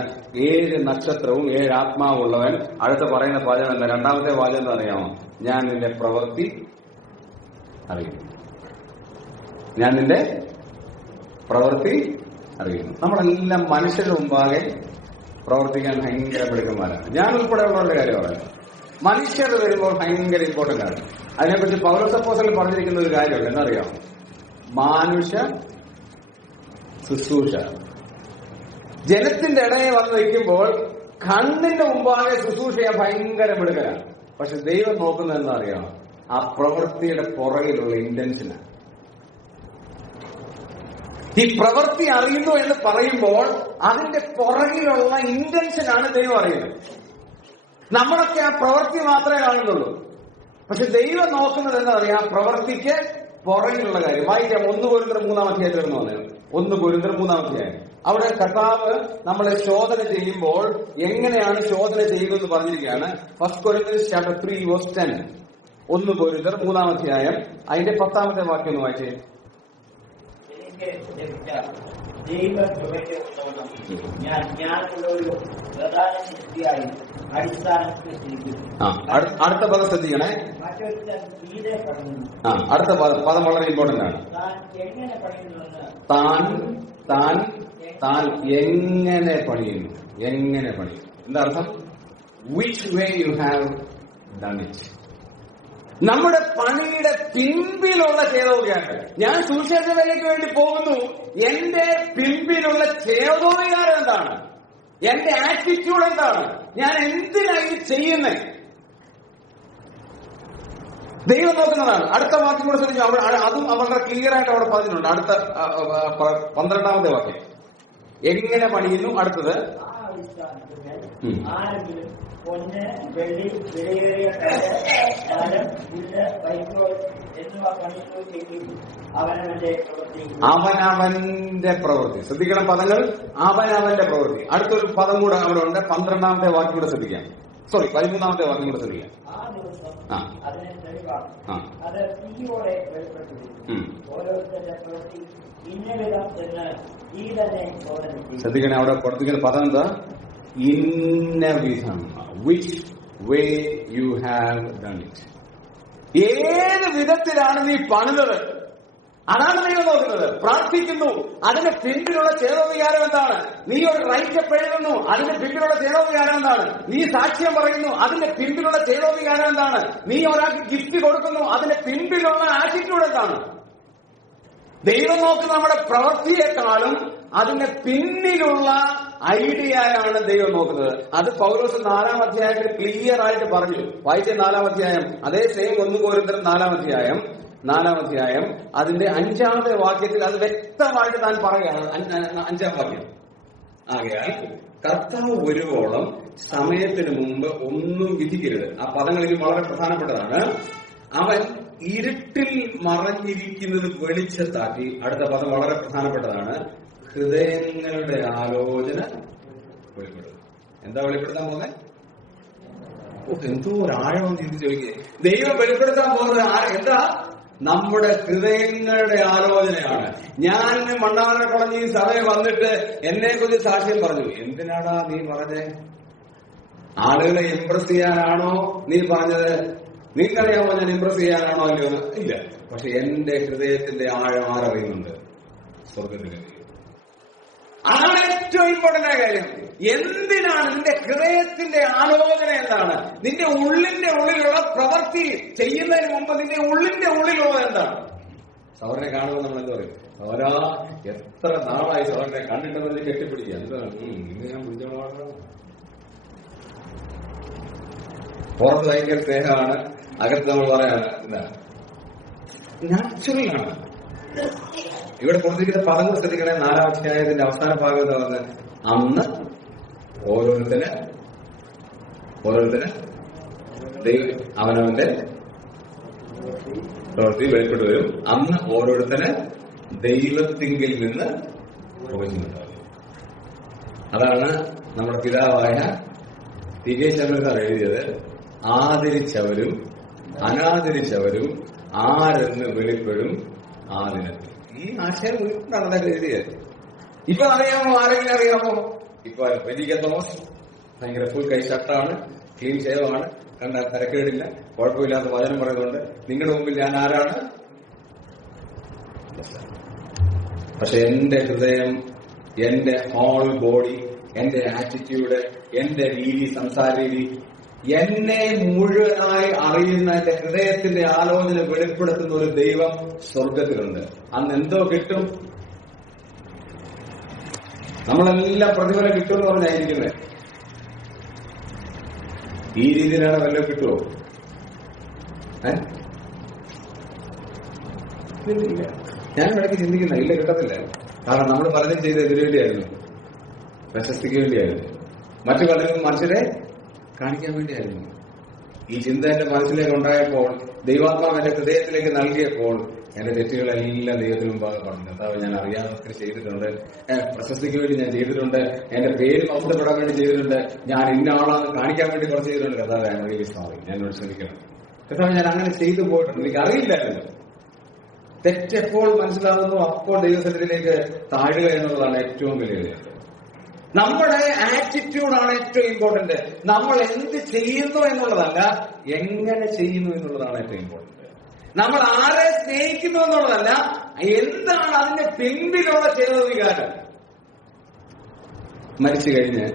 7 നക്ഷത്രവും 7 ആത്മാവുള്ളവൻ. അടുത്ത പറയുന്ന വാചകം എന്താ? 2ാമത്തെ വാചകം എന്താ അറിയാമോ? ഞാൻ നിന്റെ പ്രവൃത്തി അറിയുന്നു. ഞാൻ നിന്റെ പ്രവൃത്തി അറിയുന്നു. നമ്മളെല്ലാം മനുഷ്യരുടെ മുമ്പാകെ പ്രവർത്തിക്കാൻ ഭയങ്കര മിടുക്കന്മാരാണ്. ഞാൻ ഉൾപ്പെടെയുള്ളവരുടെ കാര്യം പറയാം. മനുഷ്യർ വരുമ്പോൾ ഭയങ്കര ഇമ്പോർട്ടന്റ് ആണ്. അതിനെപ്പറ്റി പൗലോസ് അപ്പോസ്തലൻ പറഞ്ഞിരിക്കുന്ന ഒരു കാര്യമുണ്ട്. എന്നറിയാമോ? ശുശ്രൂഷ. ജനത്തിന്റെ ഇടയിൽ വന്ന് നിൽക്കുമ്പോൾ കണ്ണിന്റെ മുമ്പാകെ ശുശ്രൂഷ ചെയ്യാൻ ഭയങ്കര മിടുക്കലാണ്. പക്ഷെ ദൈവം നോക്കുന്നത് എന്താ അറിയാം? ആ പ്രവൃത്തിയുടെ പുറകിലുള്ള ഇന്റൻഷനാണ്. ഈ പ്രവൃത്തി അറിയുന്നു എന്ന് പറയുമ്പോൾ അതിന്റെ പുറകിലുള്ള ഇന്റൻഷനാണ് ദൈവം അറിയുന്നത്. നമ്മളൊക്കെ ആ പ്രവൃത്തി മാത്രമേ കാണുന്നുള്ളൂ. പക്ഷെ ദൈവം നോക്കുന്നത് എന്താ അറിയാം? പ്രവൃത്തിക്ക് പുറകിലുള്ള കാര്യം. വായിക്കാം 1 കൊരിന്ത്യർ 3-ാം അധ്യായത്തിൽ നിന്ന് വന്നത്. 1 കൊരിന്ത്യർ 3-ാം അധ്യായം. അവിടെ കർത്താവ് നമ്മളെ ശോധന ചെയ്യുമ്പോൾ എങ്ങനെയാണ് ശോധന ചെയ്യുന്നതെന്ന് പറഞ്ഞിരിക്കുകയാണ്. 1 Corinthians chapter 3 verse 10. 1 കൊരിന്ത്യർ 3-ാം അധ്യായം അതിന്റെ 10-ാമത്തെ വാക്യം ഒന്ന് വായിച്ചേ. അടുത്ത പദം ശ്രദ്ധിക്കണേ. അടുത്ത പദം വളരെ ഇമ്പോർട്ടന്റ് ആണ്. താൻ എങ്ങനെ പണിയുന്നു. എങ്ങനെ പണിയുന്നു എന്താ അർത്ഥം? Which way you have done it. നമ്മുടെ പണിയുടെ പിൻപിലുള്ള ചേതോവികാരം. ഞാൻ സുവിശേഷ വേലയ്ക്ക് വേണ്ടി പോകുന്നു. എന്റെ പിൻപിലുള്ള ചേതോവികാരം എന്താണ്? എന്റെ ആറ്റിറ്റ്യൂഡ് എന്താണ്? ഞാൻ എന്തിനായി ചെയ്യുന്നത്? ദൈവം നോക്കുന്നതാണ്. അടുത്ത വാക്യം കൂടെ ശ്രദ്ധിച്ചു. അതും വളരെ ക്ലിയർ ആയിട്ട് അവിടെ പറഞ്ഞിട്ടുണ്ട്. അടുത്ത 12-ാമത്തെ വാക്യം എങ്ങനെ പണിയുന്നു. അടുത്തത് അവനവന്റെ പ്രവൃത്തി. ശ്രദ്ധിക്കണം പദങ്ങൾ. അവനവന്റെ പ്രവൃത്തി. അടുത്തൊരു പദം കൂടെ അവിടെ ഉണ്ട്. 12-ാമത്തെ വാക്യം കൂടെ ശ്രദ്ധിക്കാം. 13-ാമത്തെ വാക്യം കൂടെ ശ്രദ്ധിക്കാം. ശ്രദ്ധിക്കണേ, അവിടെ കൊടുത്തിരിക്കുന്ന പദം എന്താ? ഇന്ന വിധം. Which way you have done it. ഏത് വിധത്തിലാണ് നീ പണിതത്? അതാണ് ദൈവം നോക്കുന്നത്. പ്രാർത്ഥിക്കുന്നു, അതിന്റെ പിന്നിലുള്ള ചേതോവികാരം എന്താണ്? നീ ഒരു റൈറ്റപ്പ് എഴുതുന്നു, അതിന്റെ പിന്നിലുള്ള ചേതോവികാരം എന്താണ്? നീ സാക്ഷ്യം പറയുന്നു, അതിന്റെ പിന്നിലുള്ള ചേതോവികാരം എന്താണ്? നീ ഒരാൾക്ക് ഗിഫ്റ്റ് കൊടുക്കുന്നു, അതിന്റെ പിന്നിലുള്ള ആറ്റിറ്റ്യൂഡ് എന്താണ്? ദൈവം നോക്കുന്ന നമ്മുടെ പ്രവൃത്തിയെക്കാളും അതിന്റെ പിന്നിലുള്ള ഐഡിയയാണ് ദൈവം നോക്കുന്നത്. അത് പൗലോസ് 4-ാം അധ്യായത്തിൽ ക്ലിയർ ആയിട്ട് പറഞ്ഞു. വായിച്ച 4-ാം അധ്യായം, അതേ സെയിം 1 കൊരിന്ത്യർ 4-ാം അധ്യായം അതിന്റെ 5-ാമത്തെ വാക്യത്തിൽ അത് വ്യക്തമായിട്ട് താൻ പറയുകയാണ്. 5-ാം വാക്യം. ആകയാൽ കർത്താവ് വരുവോളം സമയത്തിന് മുമ്പ് ഒന്നും വിധിക്കരുത്. ആ പദങ്ങളിൽ വളരെ പ്രധാനപ്പെട്ടതാണ്. അവൻ ഇരുട്ടിൽ മറഞ്ഞിരിക്കുന്നത് വെളിച്ചത്താക്കി. അടുത്ത പദം വളരെ പ്രധാനപ്പെട്ടതാണ്. ഹൃദയങ്ങളുടെ ആലോചന വെളിപ്പെടുത്തും. എന്താ വെളിപ്പെടുത്താൻ പോകുന്നത്? എന്തോ ഒരാഴം ചിന്തിച്ച് ചോദിക്കുക. ദൈവം വെളിപ്പെടുത്താൻ പോകുന്നത് എന്താ? നമ്മുടെ ഹൃദയങ്ങളുടെ ആലോചനയാണ്. ഞാൻ മണ്ണാറ കുളഞ്ഞ് ഈ സഭയിൽ വന്നിട്ട് എന്നെ കുറിച്ച് സാക്ഷ്യം പറഞ്ഞു. എന്തിനാടാ നീ പറഞ്ഞേ? ആളുകളെ ഇംപ്രസ് ചെയ്യാനാണോ നീ പറഞ്ഞത്? നിങ്ങൾക്കറിയാമോ ഞാൻ ഇംപ്രസ് ചെയ്യാനാണോ അല്ലയോ? ഇല്ല. പക്ഷെ എന്റെ ഹൃദയത്തിന്റെ ആഴം ആരറിയുന്നുണ്ട്? സ്വർഗത്തിലെ. അതാണ് ഏറ്റവും ഇമ്പോർട്ടന്റ് ആയ കാര്യം. എന്തിനാണ് നിന്റെ ഹൃദയത്തിന്റെ ആലോചന? എന്താണ് നിന്റെ ഉള്ളിന്റെ ഉള്ളിലുള്ള പ്രവൃത്തി ചെയ്യുന്നതിന് മുമ്പ് നിന്റെ ഉള്ളിന്റെ ഉള്ളിലുള്ളത് എന്താണ്? സൗരനെ കാണുമ്പോൾ നമ്മൾ എന്താ പറയും? സൗരാ, എത്ര നാളായി സൗരനെ കണ്ടിട്ടെന്ന് കെട്ടിപ്പിടിക്കുക. എന്താണ് ഇന്ന് ഞാൻ പിടിച്ചോളാം. പുറത്ത് ഭയങ്കര സ്നേഹമാണ്, അകത്ത് നമ്മൾ പറയാണ് എന്താണ് നാച്ചുറലാണ്. ഇവിടെ കൊടുത്തിരിക്കുന്ന പദങ്ങൾ ശ്രദ്ധിക്കണേ. 4-ാം അധ്യായത്തിന്റെ അവസാന ഭാഗത്ത് വന്ന് അന്ന് ഓരോരുത്തന് അവനവന്റെ പ്രവൃത്തി വെളിപ്പെട്ടു വരും. അന്ന് ഓരോരുത്തന് ദൈവത്തിങ്കിൽ നിന്ന് പ്രവചനമുണ്ടാകും. അതാണ് നമ്മുടെ പിതാവായ ടി.കെ. ചന്ദ്രൻ എഴുതിയത്. ആദരിച്ചവരും അനാദരിച്ചവരും ആരെന്ന് വെളിപ്പെടും ആ ദിനത്തിൽ. ഈ ആശയം ഉൾക്കൊണ്ടാണ് അതൊക്കെ എഴുതിയത്. ഇപ്പൊ അറിയാമോ? ആരെങ്കിലും അറിയാമോ? ഇപ്പൊ വലിയ തോമസ് ഭയങ്കര ഫുൾ കൈ ഷർട്ടാണ്, ക്ലീൻ ഷേവാണ്, കണ്ടാൽ തരക്കേടില്ല, കുഴപ്പമില്ലാത്ത വചനം പറയുന്നുണ്ട്. നിങ്ങളുടെ മുമ്പിൽ ഞാൻ ആരാണ്? പക്ഷെ എന്റെ ഹൃദയം, എന്റെ ഹോൾ ബോഡി, എന്റെ ആറ്റിറ്റ്യൂഡ്, എന്റെ രീതി, സംസാര രീതി, എന്നെ മുഴുവനായി അറിയുന്ന എന്റെ ഹൃദയത്തിന്റെ ആലോചന വെളിപ്പെടുത്തുന്ന ഒരു ദൈവം സ്വർഗത്തിലുണ്ട്. അന്ന് എന്തോ കിട്ടും? നമ്മളെല്ലാം പ്രതിഫലം കിട്ടുമെന്ന് പറഞ്ഞായിരിക്കുന്നത്. ഈ രീതിയിലാണ് വല്ലതും കിട്ടുമോ? ഇല്ല. ഞാൻ ഇടയ്ക്ക് ചിന്തിക്കുന്ന ഇല്ല, കിട്ടത്തില്ല. കാരണം നമ്മൾ പലതും ചെയ്ത് ഇതിനു വേണ്ടിയായിരുന്നു, പ്രശസ്തിക്ക് വേണ്ടിയായിരുന്നു, മറ്റു പലരും മനുഷ്യരെ കാണിക്കാൻ വേണ്ടിയായിരുന്നു. ഈ ചിന്ത എന്റെ മനസ്സിലേക്ക് ഉണ്ടായപ്പോൾ, ദൈവാത്മാവ് എന്റെ ഹൃദയത്തിലേക്ക് നൽകിയപ്പോൾ, എന്റെ തെറ്റുകളെല്ലാം ദൈവത്തിന് മുമ്പാകെ പറഞ്ഞു. കർത്താവ്, ഞാൻ അറിയാതെ ഒത്തിരി ചെയ്തിട്ടുണ്ട്, പ്രശസ്തിക്ക് വേണ്ടി ഞാൻ ചെയ്തിട്ടുണ്ട്, എന്റെ പേര് അവസരപ്പെടാൻ വേണ്ടി ചെയ്തിട്ടുണ്ട്, ഞാൻ ഇന്ന ആളാന്ന് കാണിക്കാൻ വേണ്ടി കുറച്ച് ചെയ്തിട്ടുണ്ട്. കർത്താവ്, ഞാൻ റിയലി സോറി, ഞാൻ എന്നോട് ശ്രമിക്കണം. കർത്താവ്, ഞാൻ അങ്ങനെ ചെയ്തു പോയിട്ടുണ്ട്, എനിക്ക് അറിയില്ലായിരുന്നു. തെറ്റെപ്പോൾ മനസ്സിലാകുന്നു അപ്പോൾ ദൈവസന്നിധിയിലേക്ക് താഴുക എന്നുള്ളതാണ് ഏറ്റവും വലിയ. നമ്മുടെ ആറ്റിറ്റ്യൂഡാണ് ഏറ്റവും ഇമ്പോർട്ടന്റ്. നമ്മൾ എന്ത് ചെയ്യുന്നു എന്നുള്ളതല്ല, എങ്ങനെ ചെയ്യുന്നു എന്നുള്ളതാണ് ഏറ്റവും ഇമ്പോർട്ടന്റ്. നമ്മൾ ആരെ സ്നേഹിക്കുന്നു എന്നുള്ളതല്ല, എന്താണ് അതിന്റെ പിൻപിലുള്ള ചെയ്ത വികാരം. മരിച്ചു കഴിഞ്ഞ്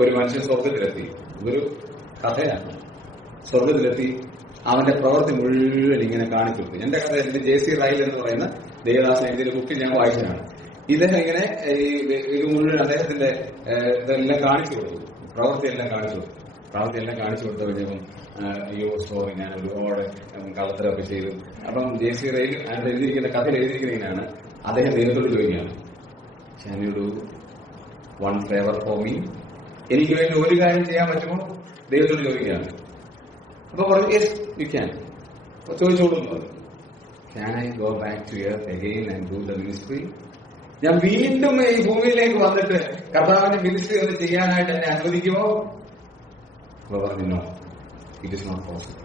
ഒരു മനുഷ്യൻ സ്വർഗത്തിലെത്തി, ഇതൊരു കഥയാണ്. സ്വർഗത്തിലെത്തി അവന്റെ പ്രവൃത്തി മുഴുവൻ ഇങ്ങനെ കാണിച്ചു കൊടുത്തു. എന്റെ കഥ എന്റെ JC റൈൽ എന്ന് പറയുന്ന ദേവദാസൻ എഴുതിയ ബുക്കിൽ ഞാൻ വായിച്ചതാണ്. ഇദ്ദേഹം ഇങ്ങനെ ഇത് മുഴുവൻ അദ്ദേഹത്തിന്റെ ഇതെല്ലാം കാണിച്ചു കൊടുത്തു, പ്രവൃത്തിയെല്ലാം കാണിച്ചു കൊടുത്തു. പ്രവൃത്തിയെല്ലാം കാണിച്ചു കൊടുത്തു കഴിഞ്ഞപ്പം അയ്യോ സോറി, ഞാൻ ഒരുപാട് കള്ളത്തരമൊക്കെ ചെയ്തു. അപ്പം JC റൈൽ അതിന്റെ എഴുതിയിരിക്കുന്ന കഥയിൽ എഴുതിയിരിക്കുന്നതിനാണ് അദ്ദേഹം ദൈവത്തോട് ചോദിക്കുകയാണ്, "Can you do one favor for me?" എനിക്ക് വേണ്ടി ഒരു കാര്യം ചെയ്യാൻ പറ്റുമോ ദൈവത്തോട് ചോദിക്കുകയാണ്. അപ്പൊ പറഞ്ഞു, "Yes, you can." ചോദിച്ചോളൂ. "Can I go back to earth again and do the ministry?" ഞാൻ വീണ്ടും ഈ ഭൂമിയിലേക്ക് വന്നിട്ട് കർത്താവിന്റെ മിനിസ്ട്രി ഒന്ന് ചെയ്യാനായിട്ട് എന്നെ അനുവദിക്കുമോ? അപ്പൊ പറഞ്ഞു, "No, it is not possible."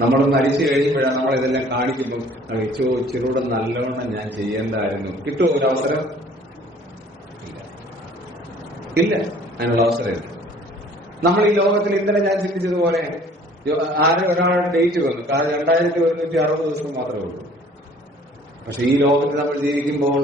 നമ്മളൊന്ന് അരിച്ചു കഴിയുമ്പോഴാണ് നമ്മളിതെല്ലാം കാണിക്കുമ്പോൾ ഇച്ചിരൂടെ നല്ലവണ്ണം ഞാൻ ചെയ്യേണ്ടായിരുന്നു. കിട്ടുമോ ഒരു അവസരം? ഇല്ല, അതിനുള്ള അവസരമില്ല. നമ്മൾ ഈ ലോകത്തിൽ ഇന്നലെ ഞാൻ ചിന്തിച്ചതുപോലെ ഒരാളുടെ ഡേറ്റ് വന്നു, കാരണം 2160 ദിവസം മാത്രമേ ഉള്ളൂ. പക്ഷെ ഈ ലോകത്തിൽ നമ്മൾ ജീവിക്കുമ്പോൾ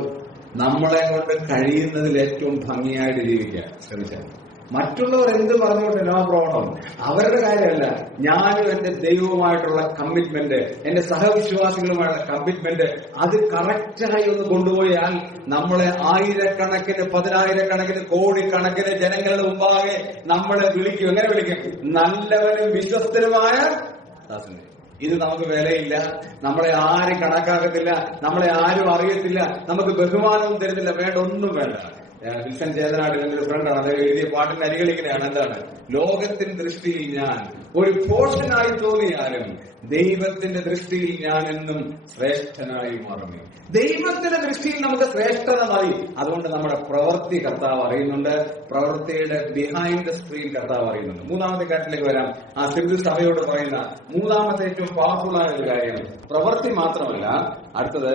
നമ്മളെ കൊണ്ട് കഴിയുന്നതിൽ ഏറ്റവും ഭംഗിയായിട്ട് ജീവിക്കാൻ ശ്രമിച്ചാൽ, മറ്റുള്ളവർ എന്ത് പറഞ്ഞോട്ടെ, നോ പ്രോബ്ലം, അവരുടെ കാര്യമല്ല. ഞാനും എന്റെ ദൈവവുമായിട്ടുള്ള കമ്മിറ്റ്മെന്റ്, എന്റെ സഹവിശ്വാസികളുമായുള്ള കമ്മിറ്റ്മെന്റ്, അത് കറക്റ്റായി ഒന്ന് കൊണ്ടുപോയാൽ നമ്മളെ ആയിരക്കണക്കിന്, പതിനായിരക്കണക്കിന്, കോടിക്കണക്കിന് ജനങ്ങളുടെ മുമ്പാകെ നമ്മളെ വിളിക്കും. എങ്ങനെ വിളിക്കും? നല്ലവനും വിശ്വസ്തനുമായ ദാസനെ. ഇത് നമുക്ക് വിലയില്ല, നമ്മളെ ആരും കണക്കാക്കത്തില്ല, നമ്മളെ ആരും അറിയത്തില്ല, നമുക്ക് ബഹുമാനവും തരുന്നില്ല, വേണ്ട, ഒന്നും വേണ്ട. വിൽസൺ ചേതനാട് എന്റെ ഒരു ഫ്രണ്ടാണ്, അദ്ദേഹം എഴുതിയ പാട്ടിന്റെ അരികളിങ്ങനെയാണ്. എന്താണ്? "ലോകത്തിന്റെ ദൃഷ്ടിയിൽ ഞാൻ ഒരു പോഷനായി തോന്നിയാലും ദൈവത്തിന്റെ ദൃഷ്ടിയിൽ ഞാൻ എന്നും ശ്രേഷ്ഠനായി മാറുന്നു." ദൈവത്തിന്റെ ദൃഷ്ടിയിൽ നമുക്ക് ശ്രേഷ്ഠത മതി. അതുകൊണ്ട് നമ്മുടെ പ്രവൃത്തി കർത്താവ് അറിയുന്നുണ്ട്, പ്രവൃത്തിയുടെ ബിഹൈൻഡ് ദ സ്ക്രീൻ കർത്താവ് അറിയുന്നുണ്ട്. മൂന്നാമത്തെ കാര്യത്തിലേക്ക് വരാം. ആ സിന്ധു സഭയോട് പറയുന്ന മൂന്നാമത്തെ ഏറ്റവും പവർഫുൾ ആയ ഒരു കാര്യം പ്രവൃത്തി മാത്രമല്ല. അടുത്തത്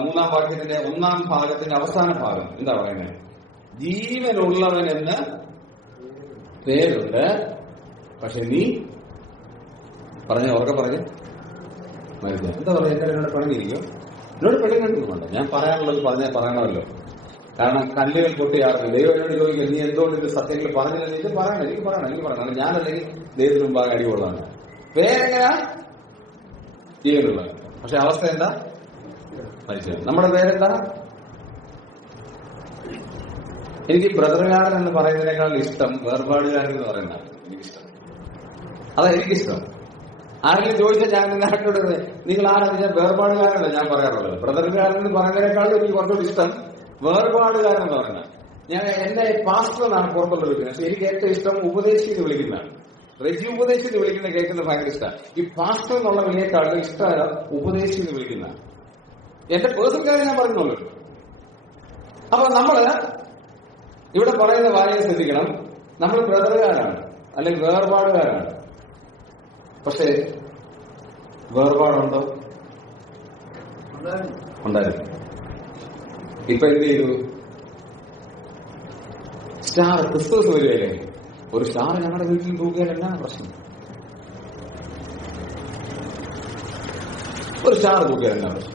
3-ാം വാക്യത്തിന്റെ 1-ാം ഭാഗത്തിന്റെ അവസാന ഭാഗം എന്താ പറയുന്നത്? "ജീവനുള്ളവൻ എന്ന് പേരുണ്ട്, പക്ഷെ നീ" പറഞ്ഞ ഉറക്കെ പറഞ്ഞ് മരിച്ച എന്താ പറയുക? എന്നോട് പറഞ്ഞിരിക്കും, എന്നോട് പെടുന്നുണ്ട്. ഞാൻ പറയാനുള്ളത് പറയണമല്ലോ. കാരണം കല്ലുകൾ പൊട്ടിയാറുണ്ട്. ദൈവം എന്നോട് ചോദിക്കും, "നീ എന്തുകൊണ്ട് ഇത് സത്യങ്ങൾ പറഞ്ഞില്ലെന്ന്?" ഇത് പറയണം, എനിക്ക് പറയണം. ഞാനല്ലെങ്കിൽ ദൈവത്തിന് മുമ്പാകെ അടികൊള്ളാണ്. പേരെങ്ങനെയാ? ജീവനുള്ളവൻ. പക്ഷെ അവസ്ഥ എന്താ? മരിച്ചത്. നമ്മുടെ പേരെന്താ? എനിക്ക് ബ്രദറുകാരൻ എന്ന് പറയുന്നതിനേക്കാൾ ഇഷ്ടം വേർപാടുകാരൻ എന്ന് പറയുന്നതാണ് എനിക്കിഷ്ടം. അതാ എനിക്കിഷ്ടം. ആരെങ്കിലും ചോദിച്ചാൽ ഞാൻ നിങ്ങളോട് നിങ്ങൾ ആരാന്ന് ഞാൻ വേർപാടുകാരനല്ല ഞാൻ പറയാറുള്ളത്. ബ്രദറുകാരൻ എന്ന് പറയുന്നതിനേക്കാളും എനിക്ക് കുറച്ചുകൂടി ഇഷ്ടം വേർപാടുകാരൻ എന്ന് പറയുന്നത്. ഞാൻ എന്നെ പാസ്റ്റർ എന്നാണ് പുറത്തുള്ള വിളിക്കുന്നത്. പക്ഷെ എനിക്ക് ഏറ്റവും ഇഷ്ടം ഉപദേശി എന്ന് വിളിക്കുന്നതാണ്. റെജി ഉപദേശി എന്ന് വിളിക്കുന്ന കേൾക്കുന്നത് ഭയങ്കര ഇഷ്ടമാണ്. ഈ പാസ്റ്റർ എന്നുള്ള വിളിയേക്കാളും ഇഷ്ടം ഉപദേശി എന്ന് വിളിക്കുന്നതാണ്. എന്റെ പേഴ്സണൽ കാര്യം ഞാൻ പറഞ്ഞോളൂ. അപ്പൊ നമ്മള് ഇവിടെ പറയുന്ന വായന ശ്രദ്ധിക്കണം. നമ്മൾ ബ്രദറുകാരാണ് അല്ലെങ്കിൽ വേർപാടുകാരാണ്. പക്ഷെ വേർപാടുണ്ടോ? ഉണ്ടായിരുന്നു. ഇപ്പൊ എന്ത് ചെയ്തു? സ്റ്റാർ ക്രിസ്തുമസ് വരികയല്ലേ, ഒരു സ്റ്റാർ ഞങ്ങളുടെ വീട്ടിൽ തൂക്കിയാലല്ല പ്രശ്നം. ഒരു സ്റ്റാർ തൂക്കിയാലല്ല പ്രശ്നം.